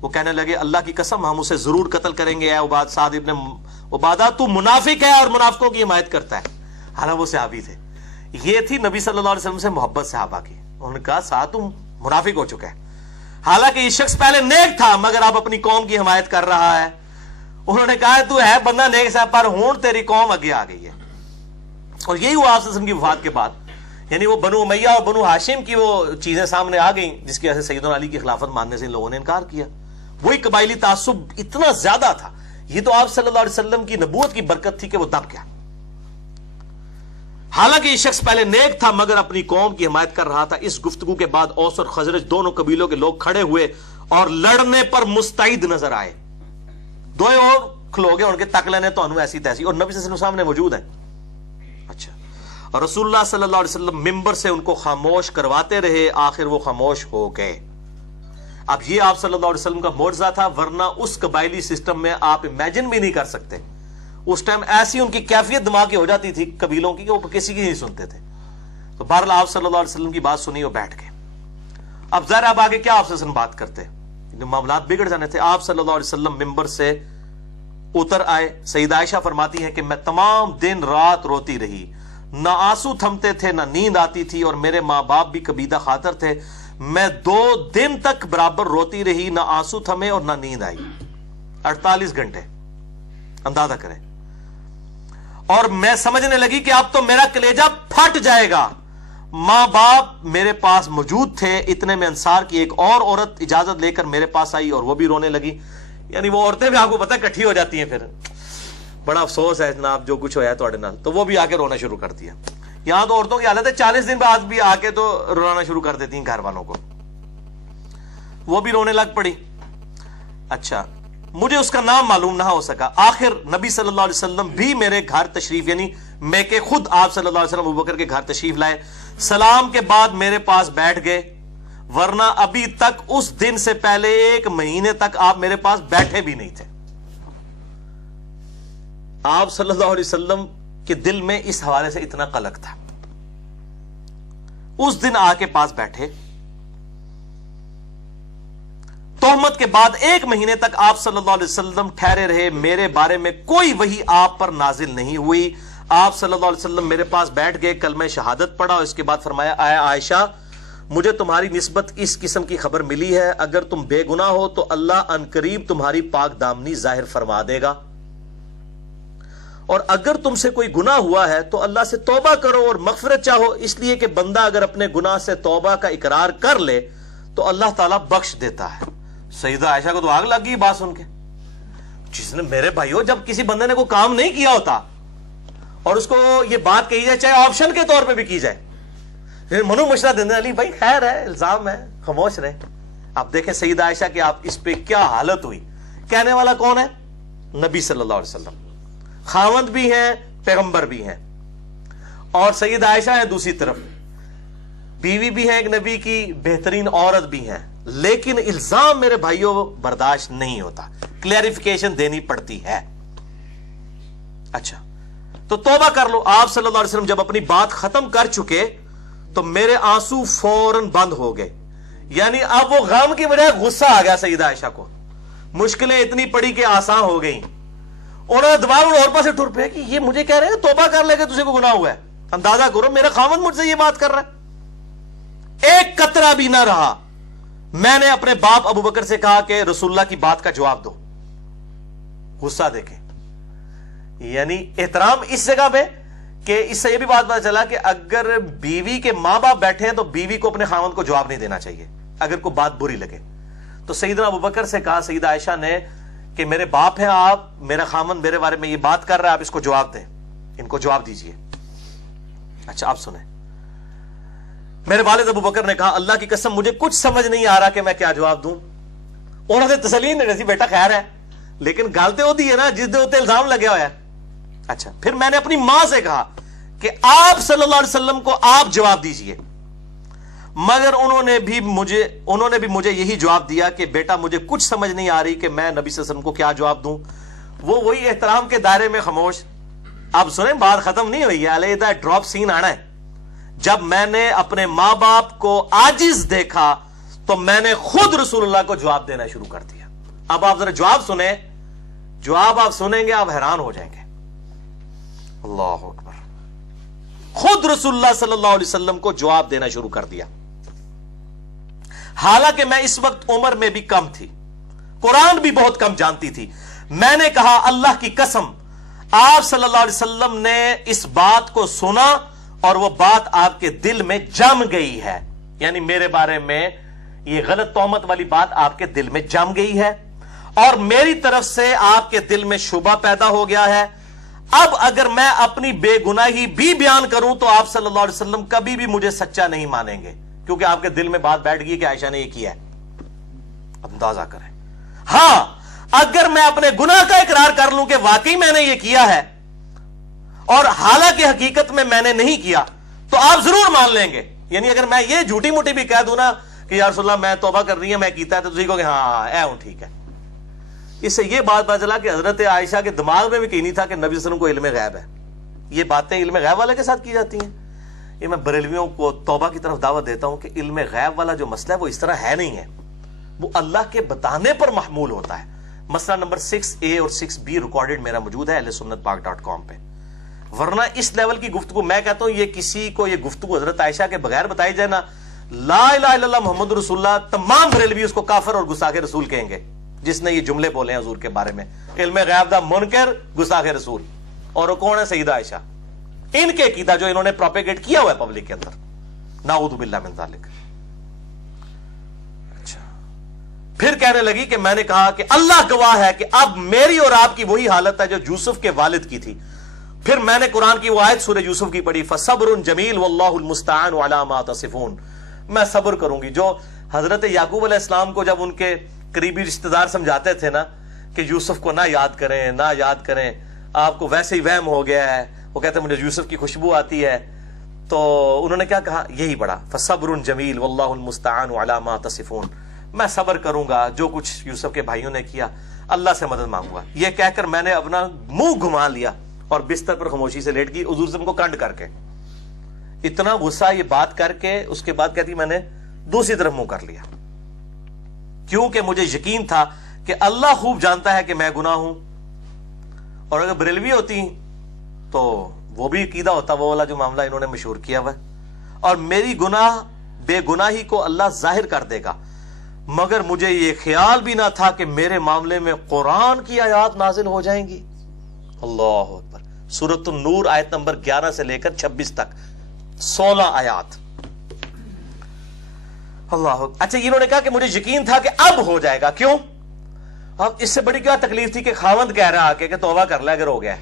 وہ کہنے لگے اللہ کی قسم ہم اسے ضرور قتل کریں گے اے سعد ابن عبادہ، تو منافق ہے اور منافقوں کی حمایت کرتا ہے. حالانکہ وہ صحابی تھے. یہ تھی نبی صلی اللہ علیہ وسلم سے محبت صحابہ کی. انہوں نے کہا سعد تم منافق ہو چکا ہے. حالانکہ یہ شخص پہلے نیک تھا مگر اب اپنی قوم کی حمایت کر رہا ہے. انہوں نے کہا تو ہے بندہ نیک صاحب پر ہون تیری قوم آگے آ گئی ہے. اور یہی ہوا آپ صلی اللہ علیہ وسلم کی وفات کے بعد، یعنی وہ بنو امیہ اور بنو ہاشم کی وہ چیزیں سامنے آ گئیں جس کی وجہ سے سیدنا علی کی خلافت ماننے سے ان لوگوں نے انکار کیا. وہی قبائلی تعصب اتنا زیادہ تھا. یہ تو آپ صلی اللہ علیہ وسلم کی نبوت کی برکت تھی کہ وہ دب گیا. حالانکہ یہ شخص پہلے نیک تھا مگر اپنی قوم کی حمایت کر رہا تھا. اس گفتگو کے بعد اوس اور خزرج دونوں قبیلوں کے لوگ کھڑے ہوئے اور لڑنے پر مستعد نظر آئے. دو اور کھلو گے ان کے تک لینے تو انو ایسی تیسی، اور نبی صلی اللہ علیہ وسلم سامنے موجود ہیں. اچھا، اور رسول اللہ صلی اللہ علیہ وسلم ممبر سے ان کو خاموش کرواتے رہے، آخر وہ خاموش ہو گئے. اب یہ آپ صلی اللہ علیہ وسلم کا معجزہ تھا، ورنہ اس قبائلی سسٹم میں آپ امیجن بھی نہیں کر سکتے. اس ٹائم ایسی ان کی کیفیت دماغ کی ہو جاتی تھی قبیلوں کی کہ وہ کسی کی نہیں سنتے تھے. تو بہرحال آپ صلی اللہ علیہ وسلم کی بات سنی اور بیٹھ گئے. اب ظاہر اب آگے کیا آپ صلی اللہ علیہ وسلم بات کرتے، معاملات بگڑ جانے تھے. آپ صلی اللہ علیہ وسلم ممبر سے اتر آئے. سیدہ عائشہ فرماتی ہیں کہ میں تمام دن رات روتی رہی، نہ آنسو تھمتے تھے نہ نیند آتی تھی، اور میرے ماں باپ بھی کبیدہ خاطر تھے. میں 2 دن تک برابر روتی رہی، نہ آنسو تھمے اور نہ نیند آئی. 48 گھنٹے اندازہ کریں. اور میں سمجھنے لگی کہ اب تو میرا کلیجہ پھٹ جائے گا. ماں باپ میرے پاس موجود تھے. اتنے میں انصار کی ایک اور عورت اجازت لے کر میرے پاس آئی اور وہ بھی رونے لگی. یعنی وہ عورتیں بھی آپ کو پتہ کٹھی ہو جاتی ہیں، پھر بڑا افسوس ہے جناب جو کچھ ہوا ہے تھوڑے نال، تو وہ بھی آ کے رونا شروع کر دیا. یہاں تو عورتوں کی حالت ہے 40 دن بعد بھی آ کے تو رونا شروع کر دیتی ہیں گھر والوں کو. وہ بھی رونے لگ پڑی. اچھا، مجھے اس کا نام معلوم نہ ہو سکا. آخر نبی صلی اللہ علیہ وسلم بھی میرے گھر تشریف، یعنی میں کہ خود آپ صلی اللہ علیہ وسلم ابوبکر کے گھر تشریف لائے. سلام کے بعد میرے پاس بیٹھ گئے، ورنہ ابھی تک اس دن سے پہلے 1 مہینے تک آپ میرے پاس بیٹھے بھی نہیں تھے. آپ صلی اللہ علیہ وسلم کے دل میں اس حوالے سے اتنا قلق تھا. اس دن آ کے پاس بیٹھے. تہمت کے بعد 1 مہینے تک آپ صلی اللہ علیہ وسلم ٹھہرے رہے. میرے بارے میں کوئی وحی آپ پر نازل نہیں ہوئی. آپ صلی اللہ علیہ وسلم میرے پاس بیٹھ گئے، کلمہ شہادت پڑھا اور اس کے بعد فرمایا اے عائشہ، مجھے تمہاری نسبت اس قسم کی خبر ملی ہے. اگر تم بے گناہ ہو تو اللہ ان قریب تمہاری پاک دامنی ظاہر فرما دے گا، اور اگر تم سے کوئی گناہ ہوا ہے تو اللہ سے توبہ کرو اور مغفرت چاہو، اس لیے کہ بندہ اگر اپنے گناہ سے توبہ کا اقرار کر لے تو اللہ تعالیٰ بخش دیتا ہے. سیدہ عائشہ کو تو آگ لگ گئی بات سن کے. جس نے میرے بھائیو، جب کسی بندے نے کوئی کام نہیں کیا ہوتا اور اس کو یہ بات کہی جائے، چاہے آپشن کے طور پہ بھی کی جائے، منو مشورہ دینے علی بھائی خیر ہے، الزام ہے، خاموش رہے. آپ دیکھیں سیدہ عائشہ کہ آپ اس پہ کیا حالت ہوئی. کہنے والا کون ہے؟ نبی صلی اللہ علیہ وسلم. خاوند بھی ہیں، پیغمبر بھی ہیں، اور سیدہ عائشہ ہے دوسری طرف، بیوی بھی ہے ایک نبی کی، بہترین عورت بھی ہیں. لیکن الزام میرے بھائیوں برداشت نہیں ہوتا، کلیریفیکیشن دینی پڑتی ہے. اچھا، تو توبہ کر لو. آپ صلی اللہ علیہ وسلم جب اپنی بات ختم کر چکے تو میرے آنسو فوراً بند ہو گئے. یعنی اب وہ غم کی بجائے غصہ آ گیا سیدہ عائشہ کو. مشکلیں اتنی پڑی کہ آسان ہو گئیں. انہوں نے دماغ اور پاس سے ٹر پے کہ یہ مجھے کہہ رہے ہیں توبہ کر لے کے تجھے کو گناہ ہوا ہے. اندازہ کرو میرا خاوند مجھ سے یہ بات کر رہا ہے. ایک قطرہ بھی نہ رہا. میں نے اپنے باپ ابو بکر سے کہا کہ رسول اللہ کی بات کا جواب دو. غصہ دیکھیں، یعنی احترام اس جگہ پہ کہ اس سے یہ بھی بات پتا چلا کہ اگر بیوی کے ماں باپ بیٹھے ہیں تو بیوی کو اپنے خاوند کو جواب نہیں دینا چاہیے اگر کوئی بات بری لگے. تو سیدنا ابو بکر سے کہا سیدہ عائشہ نے کہ میرے باپ ہیں آپ، میرا خاوند میرے بارے میں یہ بات کر رہا ہے، آپ اس کو جواب دیں، ان کو جواب دیجئے. اچھا آپ سنیں. میرے والد ابو بکر نے کہا اللہ کی قسم مجھے کچھ سمجھ نہیں آ رہا کہ میں کیا جواب دوں. انہوں نے تسلی نہیں دی، بیٹا خیر ہے، لیکن گالتے ہوتی ہے نا جس دے ہوتے الزام لگے ہوا ہے. اچھا پھر میں نے اپنی ماں سے کہا کہ آپ صلی اللہ علیہ وسلم کو آپ جواب دیجئے، مگر انہوں نے بھی مجھے یہی جواب دیا کہ بیٹا مجھے کچھ سمجھ نہیں آ رہی کہ میں نبی صلی اللہ علیہ وسلم کو کیا جواب دوں. وہ وہی احترام کے دائرے میں خاموش. اب سنیں بات ختم نہیں ہوئی ہے، علیحدہ ڈراپ سین آنا ہے. جب میں نے اپنے ماں باپ کو عاجز دیکھا تو میں نے خود رسول اللہ کو جواب دینا شروع کر دیا. اب آپ ذرا جواب سنیں، جواب آپ سنیں گے آپ حیران ہو جائیں گے. اللہ اکبر. خود رسول اللہ صلی اللہ علیہ وسلم کو جواب دینا شروع کر دیا. حالانکہ میں اس وقت عمر میں بھی کم تھی، قرآن بھی بہت کم جانتی تھی. میں نے کہا اللہ کی قسم آپ صلی اللہ علیہ وسلم نے اس بات کو سنا اور وہ بات آپ کے دل میں جم گئی ہے، یعنی میرے بارے میں یہ غلط تہمت والی بات آپ کے دل میں جم گئی ہے اور میری طرف سے آپ کے دل میں شبہ پیدا ہو گیا ہے. اب اگر میں اپنی بے گناہی بھی بیان کروں تو آپ صلی اللہ علیہ وسلم کبھی بھی مجھے سچا نہیں مانیں گے، کیونکہ آپ کے دل میں بات بیٹھ گئی کہ عائشہ نے یہ کیا ہے. اندازہ کریں. ہاں اگر میں اپنے گناہ کا اقرار کر لوں کہ واقعی میں نے یہ کیا ہے اور حالانکہ حقیقت میں نے نہیں کیا تو آپ ضرور مان لیں گے. یعنی اگر میں یہ جھوٹی موٹی بھی کہہ دوں نا کہ یا رسول اللہ میں توبہ کر رہی ہے میں کیتا ہے تو تسی کہو کہ ہاں اے ہوں ٹھیک ہے. اس سے یہ بات پتہ چلا کہ حضرت عائشہ کے دماغ میں بھی کہیں نہیں تھا کہ نبی صلی اللہ علیہ وسلم کو علم غیب ہے. یہ باتیں علم غیب والے کے ساتھ کی جاتی ہیں. یہ میں بریلویوں کو توبہ کی طرف دعوت دیتا ہوں کہ علم غیب والا جو مسئلہ ہے وہ اس طرح ہے نہیں ہے، وہ اللہ کے بتانے پر محمول ہوتا ہے. مسئلہ نمبر 6A اور 6B ریکارڈڈ میرا موجود ہے ahlsunnatpak.com پہ. ورنہ اس لیول کی گفتگو میں کہتا ہوں یہ کسی کو یہ گفتگو حضرت عائشہ کے بغیر بتائی جائے نا، لا الہ الا اللہ محمد رسول اللہ، تمام بریلوی اس کو کافر اور گستاخ رسول کہیں گے جس نے یہ جملے بولے ہیں حضور کے بارے میں. علم غیب دا منکر گستاخ رسول. اور وہ کون ہے؟ سیدہ عائشہ. ان کے عقیدہ جو انہوں نے پروپیگیٹ کیا ہوا ہے پبلک کے اندر، نعوذ باللہ من ذالک. اچھا پھر کہنے لگی کہ میں نے کہا کہ اللہ گواہ ہے کہ اب میری اور آپ کی وہی حالت ہے جو یوسف کے والد کی تھی. پھر میں نے قرآن کی وہ آیت سورہ یوسف کی پڑھی، فصبر جمیل واللہ المستعان علی ما تصفون. میں صبر کروں گی. جو حضرت یعقوب علیہ السلام کو جب ان کے قریبی رشتہ دار سمجھاتے تھے نا کہ یوسف کو نہ یاد کریں نہ یاد کریں، آپ کو ویسے ہی وہم ہو گیا ہے، وہ کہتے ہیں مجھے یوسف کی خوشبو آتی ہے، تو انہوں نے کیا کہا؟ یہی پڑھا فصبر جمیل واللہ المستعان علی ما تصفون. میں صبر کروں گا جو کچھ یوسف کے بھائیوں نے کیا، اللہ سے مدد مانگوں گا. یہ کہہ کر میں نے اپنا منہ گھما لیا اور بستر پر خاموشی سے لیٹ گئی حضور سے کو کنڈ کر کے. اتنا غصہ یہ بات کر کے اس کے بعد کہتی میں نے دوسری طرف منہ کر لیا، کیونکہ مجھے یقین تھا کہ اللہ خوب جانتا ہے کہ میں گناہ ہوں. اور اگر بریلوی ہوتی تو وہ بھی عقیدہ ہوتا وہ والا جو معاملہ انہوں نے مشہور کیا ہوا ہے، اور میری گناہ بے گناہی کو اللہ ظاہر کر دے گا. مگر مجھے یہ خیال بھی نہ تھا کہ میرے معاملے میں قرآن کی آیات نازل ہو جائیں گی. اللہ اکبر. سورۃ النور آیت نمبر 11 سے لے کر 26 تک 16 آیات. اللہ. اچھا انہوں نے کہا کہ مجھے یقین تھا کہ اب ہو جائے گا. کیوں؟ اب اس سے بڑی کیا تکلیف تھی کہ خاوند کہہ رہا کہ توبہ کر لے اگر ہو گیا،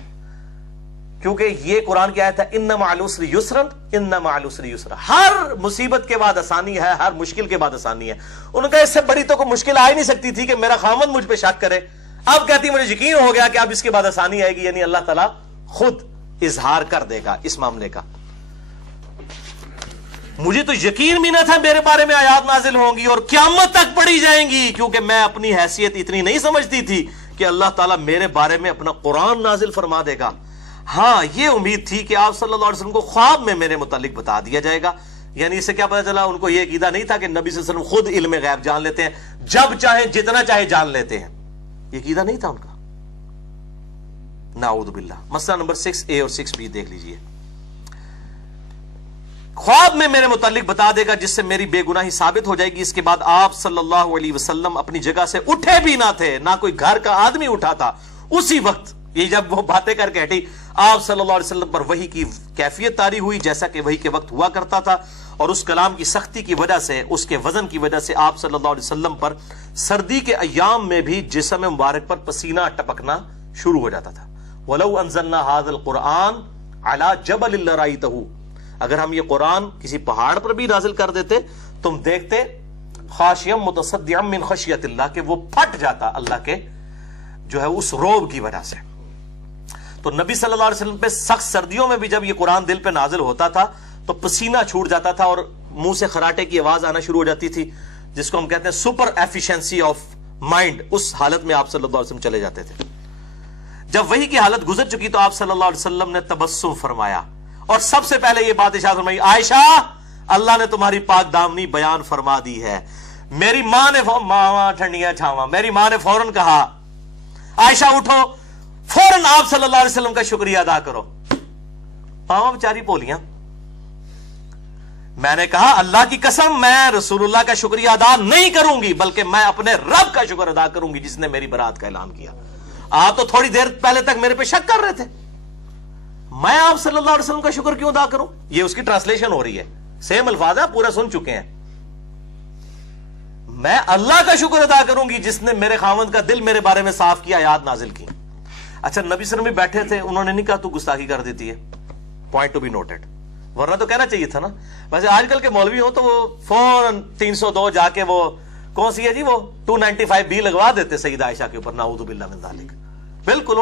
کیونکہ یہ قرآن کی آیت ہے ان مع العسر یسرا ان مع العسر یسرا. ہر مصیبت کے بعد آسانی ہے، ہر مشکل کے بعد آسانی ہے. انہوں نے کہا اس سے بڑی تو کوئی مشکل آ ہی نہیں سکتی تھی کہ میرا خاوند مجھ پہ شک کرے. اب کہتی مجھے یقین ہو گیا کہ اب اس کے بعد آسانی آئے گی، یعنی اللہ تعالیٰ خود اظہار کر دے گا اس معاملے کا. مجھے تو یقین بھی نہ تھا میرے بارے میں آیات نازل ہوں گی اور قیامت تک پڑھی جائیں گی، کیونکہ میں اپنی حیثیت اتنی نہیں سمجھتی تھی کہ اللہ تعالیٰ میرے بارے میں اپنا قرآن نازل فرما دے گا. ہاں یہ امید تھی کہ آپ صلی اللہ علیہ وسلم کو خواب میں میرے متعلق بتا دیا جائے گا. یعنی اس سے کیا پتا چلا؟ ان کو یہ عقیدہ نہیں تھا کہ نبی صلی اللہ علیہ وسلم خود علم غیب جان لیتے ہیں، جب چاہے جتنا چاہے جان لیتے ہیں. یہ عقیدہ نہیں تھا ان کا. نعوذ باللہ. مسئلہ نمبر 6A اور 6B دیکھ لیجئے. خواب میں میرے متعلق بتا دے گا جس سے میری بے گناہی ثابت ہو جائے گی. اس کے بعد آپ صلی اللہ علیہ وسلم اپنی جگہ سے اٹھے بھی نہ تھے، نہ کوئی گھر کا آدمی اٹھا تھا. اسی وقت یہ جب وہ باتیں کر کے ہٹی، آپ صلی اللہ علیہ وسلم پر وحی کی کیفیت طاری ہوئی جیسا کہ وحی کے وقت ہوا کرتا تھا، اور اس کلام کی سختی کی وجہ سے، اس کے وزن کی وجہ سے آپ صلی اللہ علیہ وسلم پر سردی کے ایام میں بھی جسم مبارک پر پسینہ ٹپکنا شروع ہو جاتا تھا. وَلَوْ أَنزَلْنَا هَذَا الْقُرْآنَ عَلَى جَبَلٍ لَرَأَيْتَهُ. اگر ہم یہ قرآن کسی پہاڑ پر بھی نازل کر دیتے تم دیکھتے خاشعا متصدعا من خشیت اللہ، کہ وہ پھٹ جاتا اللہ کے جو ہے اس روب کی وجہ سے. تو نبی صلی اللہ علیہ وسلم پہ سخت سردیوں میں بھی جب یہ قرآن دل پہ نازل ہوتا تھا تو پسینہ چھوٹ جاتا تھا اور منہ سے خراٹے کی آواز آنا شروع ہو جاتی تھی، جس کو ہم کہتے ہیں سپر ایفیشنسی آف مائنڈ. اس حالت میں آپ صلی اللہ علیہ وسلم چلے جاتے تھے. جب وحی کی حالت گزر چکی تو آپ صلی اللہ علیہ وسلم نے تبسم فرمایا اور سب سے پہلے یہ بات ارشاد فرمائی، عائشہ اللہ نے تمہاری پاک دامنی بیان فرما دی ہے. میری ماں نے ماں ٹھنڈیاں چھاواں، میری ماں نے فوراً کہا عائشہ اٹھو، فوراً آپ صلی اللہ علیہ وسلم کا شکریہ ادا کرو. ماما بیچاری بولیاں. میں نے کہا اللہ کی قسم میں رسول اللہ کا شکریہ ادا نہیں کروں گی، بلکہ میں اپنے رب کا شکر ادا کروں گی جس نے میری برات کا اعلان کیا. آپ تو تھوڑی دیر پہلے تک میرے پہ شک کر رہے تھے، میں آپ صلی اللہ علیہ وسلم کا شکر کیوں ادا کروں؟ یہ اس کی ٹرانسلیشن ہو رہی ہے، سیم الفاظ ہے، پورا سن چکے ہیں. میں اللہ کا شکر ادا کروں گی جس نے میرے خاوند کا دل میرے بارے میں صاف کیا، آیات نازل کی. اچھا نبی صلی اللہ علیہ وسلم بیٹھے تھے، انہوں نے نہیں کہا تو گستاخی کر دیتی ہے، پوائنٹ ٹو بی نوٹڈ، ورنہ تو کہنا چاہیے تھا نا. ویسے آج کل کے مولوی ہوں تو وہ فوراً 302 جا کے وہ کون سی ہے جی، وہ 295 لگوا دیتے سیدہ عائشہ کے اوپر، نعوذ باللہ من ذالک. بالکل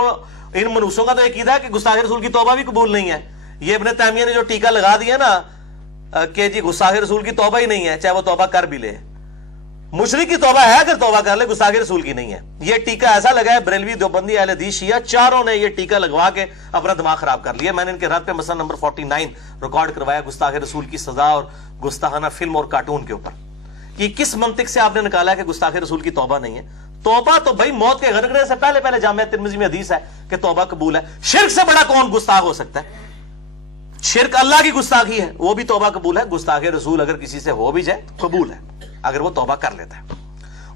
ان منوسوں کا تو عقیدہ ہے کہ گستاخ رسول کی توبہ بھی قبول نہیں ہے. یہ ابن تیمیہ نے جو ٹیکہ لگا دیا نا کہ جی گستاخ رسول کی توبہ ہی نہیں ہے، چاہے وہ توبہ کر بھی لے. مشرک کی توبہ ہے اگر توبہ کر لے، گستاخ رسول کی نہیں ہے. یہ ٹیکہ ایسا لگا ہے، بریلوی، دیوبندی، اہل حدیث، شیعہ چاروں نے یہ ٹیکہ لگوا کے اپنا دماغ خراب کر لیا. میں نے ان کے رد پہ مسئلہ نمبر 49 ریکارڈ کروایا، گستاخ رسول کی سزا اور گستاخانہ فلم اور کارٹون کے اوپر. یہ کس منطق سے آپ نے نکالا ہے کہ گستاخ رسول کی توبہ نہیں ہے؟ توبہ تو بھائی موت کے غرقنے سے پہلے جامعہ ترمذی میں حدیث ہے کہ توبہ قبول ہے. شرک سے بڑا کون گستاخ ہو سکتا ہے؟ شرک اللہ کی گستاخی ہے، وہ بھی توبہ قبول ہے. گستاخ رسول اگر کسی سے ہو بھی جائے قبول ہے اگر وہ توبہ کر لیتا ہے.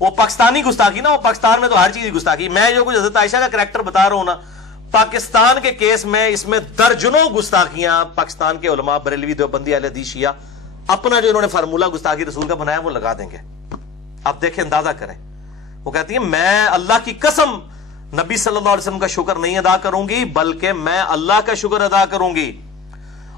وہ پاکستانی گستاخی نا، وہ پاکستان میں تو ہر چیز گستاخی. میں جو کچھ حضرت عائشہ کا کریکٹر بتا رہا ہوں نا، پاکستان کے کیس میں اس میں درجنوں گستاخیاں پاکستان کے علماء، بریلوی، دیوبندی، اہل حدیث، شیعہ اپنا جو انہوں نے فارمولہ گستاخی رسول کا بنایا وہ لگا دیں گے. اب دیکھیں، اندازہ کریں. وہ کہتی ہیں میں اللہ کی قسم نبی صلی اللہ علیہ وسلم کا شکر نہیں ادا کروں گی، بلکہ میں اللہ کا شکر ادا کروں گی.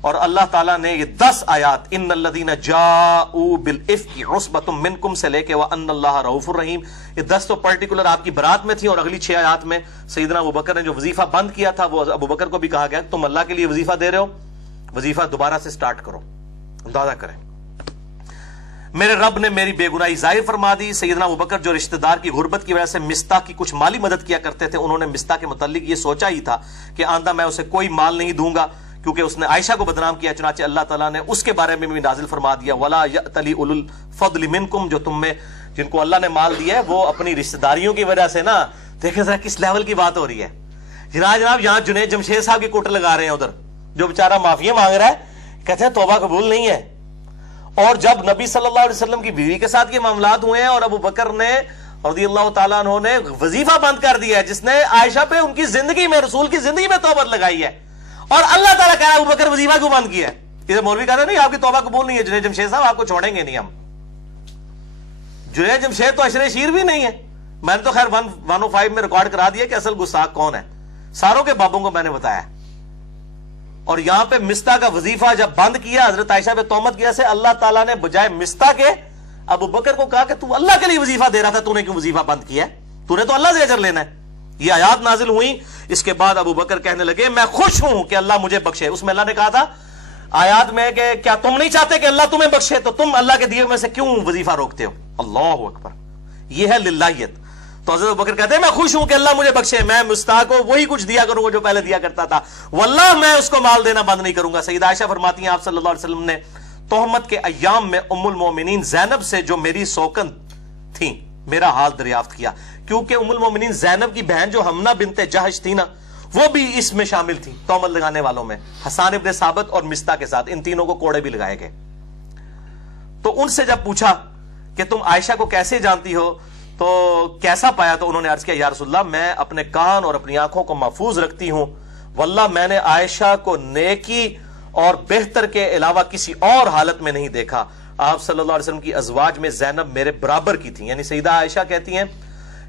اور اللہ تعالیٰ نے یہ 10 آیات ان الذین جاؤوا بالافک عصبۃ منکم سے لے کے وان اللہ رؤوف الرحیم، یہ 10 تو پرٹیکولر آپ کی برات میں تھی، اور اگلی 6 آیات میں سیدنا ابوبکر نے جو وظیفہ بند کیا تھا وہ ابوبکر کو بھی کہا گیا تم اللہ کے لیے وظیفہ دے رہے ہو، وظیفہ دوبارہ سے سٹارٹ کرو. اندازہ کریں، میرے رب نے میری بے گناہی ظاہر فرما دی. سیدنا ابوبکر جو رشتہ دار کی غربت کی وجہ سے مستح کی کچھ مالی مدد کیا کرتے تھے، انہوں نے مستح کے متعلق یہ سوچا ہی تھا کہ آندہ میں اسے کوئی مال نہیں دوں گا کیونکہ اس نے عائشہ کو بدنام کیا. چنانچہ اللہ تعالیٰ نے اس کے بارے میں بھی نازل فرما دیا وَلَا يَأْتَلِ أُولُو الْفَضْلِ مِنْكُمْ، جو تم میں جن کو اللہ نے مال دیا ہے وہ اپنی رشتہ داریوں کی وجہ سے نا، دیکھیں ذرا کس لیول کی بات ہو رہی ہے. جناب یہاں جنید جمشید صاحب کی کوٹر لگا رہے ہیں، ادھر جو بیچارہ معافیاں مانگ رہا ہے کہتے ہیں توبہ قبول نہیں ہے. اور جب نبی صلی اللہ علیہ وسلم کی بیوی کے ساتھ یہ معاملات ہوئے ہیں اور ابو بکر نے رضی اللہ تعالیٰ عنہ نے وظیفہ بند کر دیا ہے جس نے عائشہ پہ ان کی زندگی میں، رسول کی زندگی میں توبہ لگائی ہے، اور اللہ تعالیٰ کہہ رہا ہے ابو بکر وظیفہ کیوں بند کیا ہے؟ اسے مولوی کہتے ہیں نہیں آپ کی توبہ قبول نہیں ہے، جنید جمشید صاحب آپ کو چھوڑیں گے نہیں ہم. جنید جمشید تو عشر شیر بھی نہیں ہے. میں نے تو خیر 105 میں ریکارڈ کرا دیا کہ اصل گستاخ کون ہے، ساروں کے بابوں کو میں نے بتایا. اور یہاں پہ مستح کا وظیفہ جب بند کیا حضرت عائشہ پہ تہمت کیا سے اللہ تعالیٰ نے بجائے مستح کے ابو بکر کو کہا کہ تو اللہ کے لیے وظیفہ دے رہا تھا، تو نے کیوں وظیفہ بند کیا ہے؟ تو نے تو اللہ سے اجر لینا ہے. یہ آیات نازل ہوئی. اس کے بعد ابو بکر کہنے لگے میں خوش ہوں کہ اللہ مجھے بخشے. اس میں اللہ نے کہا تھا آیات میں کہ کیا تم نہیں چاہتے کہ اللہ تمہیں بخشے، تو تم اللہ کے دیے میں سے کیوں وظیفہ روکتے ہو؟ اللہ اکبر، یہ ہے للہیت. تو حضرت ابو بکر کہتے ہیں میں خوش ہوں کہ اللہ مجھے بخشے، میں مستح کو وہی کچھ دیا کروں گا جو پہلے دیا کرتا تھا، واللہ میں اس کو مال دینا بند نہیں کروں گا. سیدہ عائشہ فرماتی ہیں آپ صلی اللہ علیہ وسلم نے تہمت کے ایام میں ام المومنین زینب سے جو میری سوکن تھی میرا حال دریافت کیا، کیونکہ ام المومنین زینب کی بہن جو حمنہ بنت جہش تھی نا وہ بھی اس میں شامل تھی تہمت لگانے والوں میں، حسان ابن ثابت اور مستح کے ساتھ ان تینوں کو کوڑے بھی لگائے گئے. تو ان سے جب پوچھا کہ تم عائشہ کو کیسے جانتی ہو تو کیسا پایا، تو انہوں نے عرض کیا یا رسول اللہ میں اپنے کان اور اپنی آنکھوں کو محفوظ رکھتی ہوں، واللہ میں نے عائشہ کو نیکی اور بہتر کے علاوہ کسی اور حالت میں نہیں دیکھا. آپ صلی اللہ علیہ وسلم کی ازواج میں زینب میرے برابر کی تھی. یعنی سیدہ عائشہ کہتی ہیں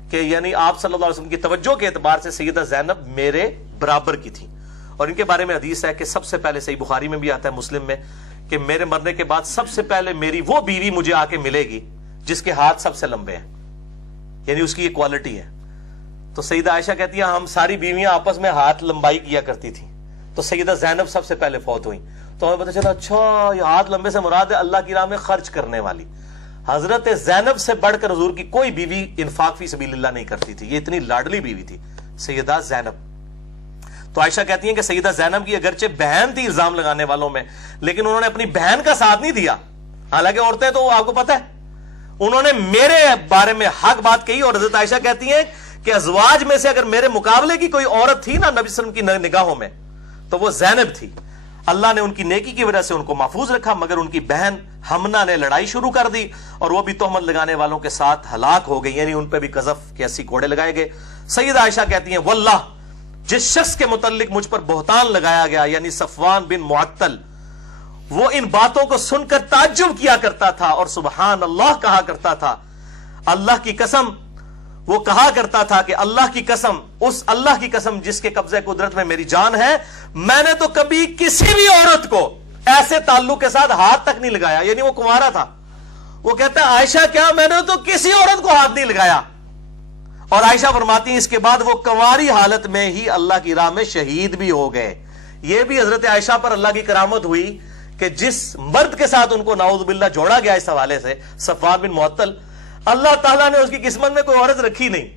کہ یعنی آپ صلی اللہ علیہ وسلم کی توجہ کے اعتبار سے سیدہ زینب میرے برابر کی تھی. اور ان کے بارے میں حدیث ہے کہ سب سے پہلے، صحیح بخاری میں بھی آتا ہے، مسلم میں، کہ میرے مرنے کے بعد سب سے پہلے میری وہ بیوی مجھے آ کے ملے گی جس کے ہاتھ سب سے لمبے ہیں، یعنی اس کی یہ کوالٹی ہے. تو سیدہ عائشہ کہتی ہے ہم ساری بیویاں آپس میں ہاتھ لمبائی کیا کرتی تھی، تو سیدہ زینب سب سے پہلے فوت ہوئی. تو ہمیں پتہ چلا اچھا یہ ہاتھ لمبے سے مراد ہے اللہ کی راہ میں خرچ کرنے والی. حضرت زینب سے بڑھ کر حضور کی کوئی بیوی انفاق فی سبیل اللہ نہیں کرتی تھی، یہ اتنی لاڈلی بیوی تھی سیدہ زینب. تو عائشہ کہتی ہیں کہ سیدہ زینب کی اگرچہ بہن تھی الزام لگانے والوں میں، لیکن انہوں نے اپنی بہن کا ساتھ نہیں دیا. حالانکہ عورتیں تو آپ کو پتہ ہے انہوں نے میرے بارے میں حق بات کہی. اور حضرت عائشہ کہتی ہیں کہ ازواج میں سے اگر میرے مقابلے کی کوئی عورت تھی نا نبی صلی اللہ علیہ وسلم کی نگاہوں میں تو وہ زینب تھی. اللہ نے ان کی نیکی کی وجہ سے ان کو محفوظ رکھا, مگر ان کی بہن حمنا نے لڑائی شروع کر دی اور وہ بھی تہمت لگانے والوں کے ساتھ ہلاک ہو گئی, یعنی ان پہ بھی قذف کے 80 کوڑے لگائے گئے. سیدہ عائشہ کہتی ہیں واللہ جس شخص کے متعلق مجھ پر بہتان لگایا گیا یعنی صفوان بن معطل, وہ ان باتوں کو سن کر تعجب کیا کرتا تھا اور سبحان اللہ کہا کرتا تھا. اللہ کی قسم, وہ کہا کرتا تھا کہ اللہ کی قسم, اس اللہ کی قسم جس کے قبضے قدرت میں میری جان ہے, میں نے تو کبھی کسی بھی عورت کو ایسے تعلق کے ساتھ ہاتھ تک نہیں لگایا. یعنی وہ کنوارا تھا. وہ کہتا ہے عائشہ کیا میں نے تو کسی عورت کو ہاتھ نہیں لگایا. اور عائشہ فرماتی ہیں اس کے بعد وہ کنواری حالت میں ہی اللہ کی راہ میں شہید بھی ہو گئے. یہ بھی حضرت عائشہ پر اللہ کی کرامت ہوئی کہ جس مرد کے ساتھ ان کو نعوذ باللہ جوڑا گیا اس حوالے سے, صفوان بن معطل, اللہ تعالیٰ نے اس کی قسمت میں کوئی عورت رکھی نہیں.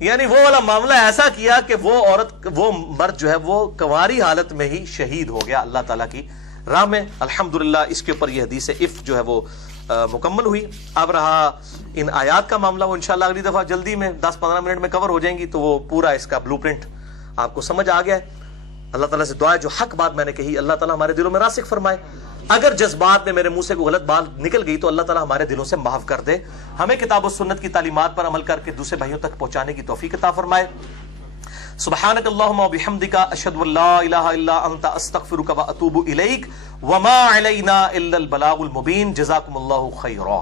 یعنی وہ والا معاملہ ایسا کیا کہ وہ عورت, وہ مرد جو ہے وہ کنواری حالت میں ہی شہید ہو گیا اللہ تعالیٰ کی راہ میں. الحمدللہ اس کے اوپر یہ حدیث عفق جو ہے وہ مکمل ہوئی. اب رہا ان آیات کا معاملہ, وہ انشاءاللہ اگلی دفعہ جلدی میں 10-15 منٹ میں کور ہو جائیں گی, تو وہ پورا اس کا بلو پرنٹ آپ کو سمجھ آ گیا ہے. اللہ تعالیٰ سے دعا ہے جو حق بات میں نے کہی اللہ تعالیٰ ہمارے دلوں میں راسخ فرمائے. اگر جذبات میں میرے منہ سے کوئی غلط بات نکل گئی تو اللہ تعالیٰ ہمارے دلوں سے معاف کر دے. ہمیں کتاب و سنت کی تعلیمات پر عمل کر کے دوسرے بھائیوں تک پہنچانے کی توفیق عطا فرمائے. سبحانک اللہم و بحمدک اشہد ان لا الہ الا انت استغفرک و اتوب الیک وما علینا الا البلاغ المبین. جزاکم اللہ خیرا.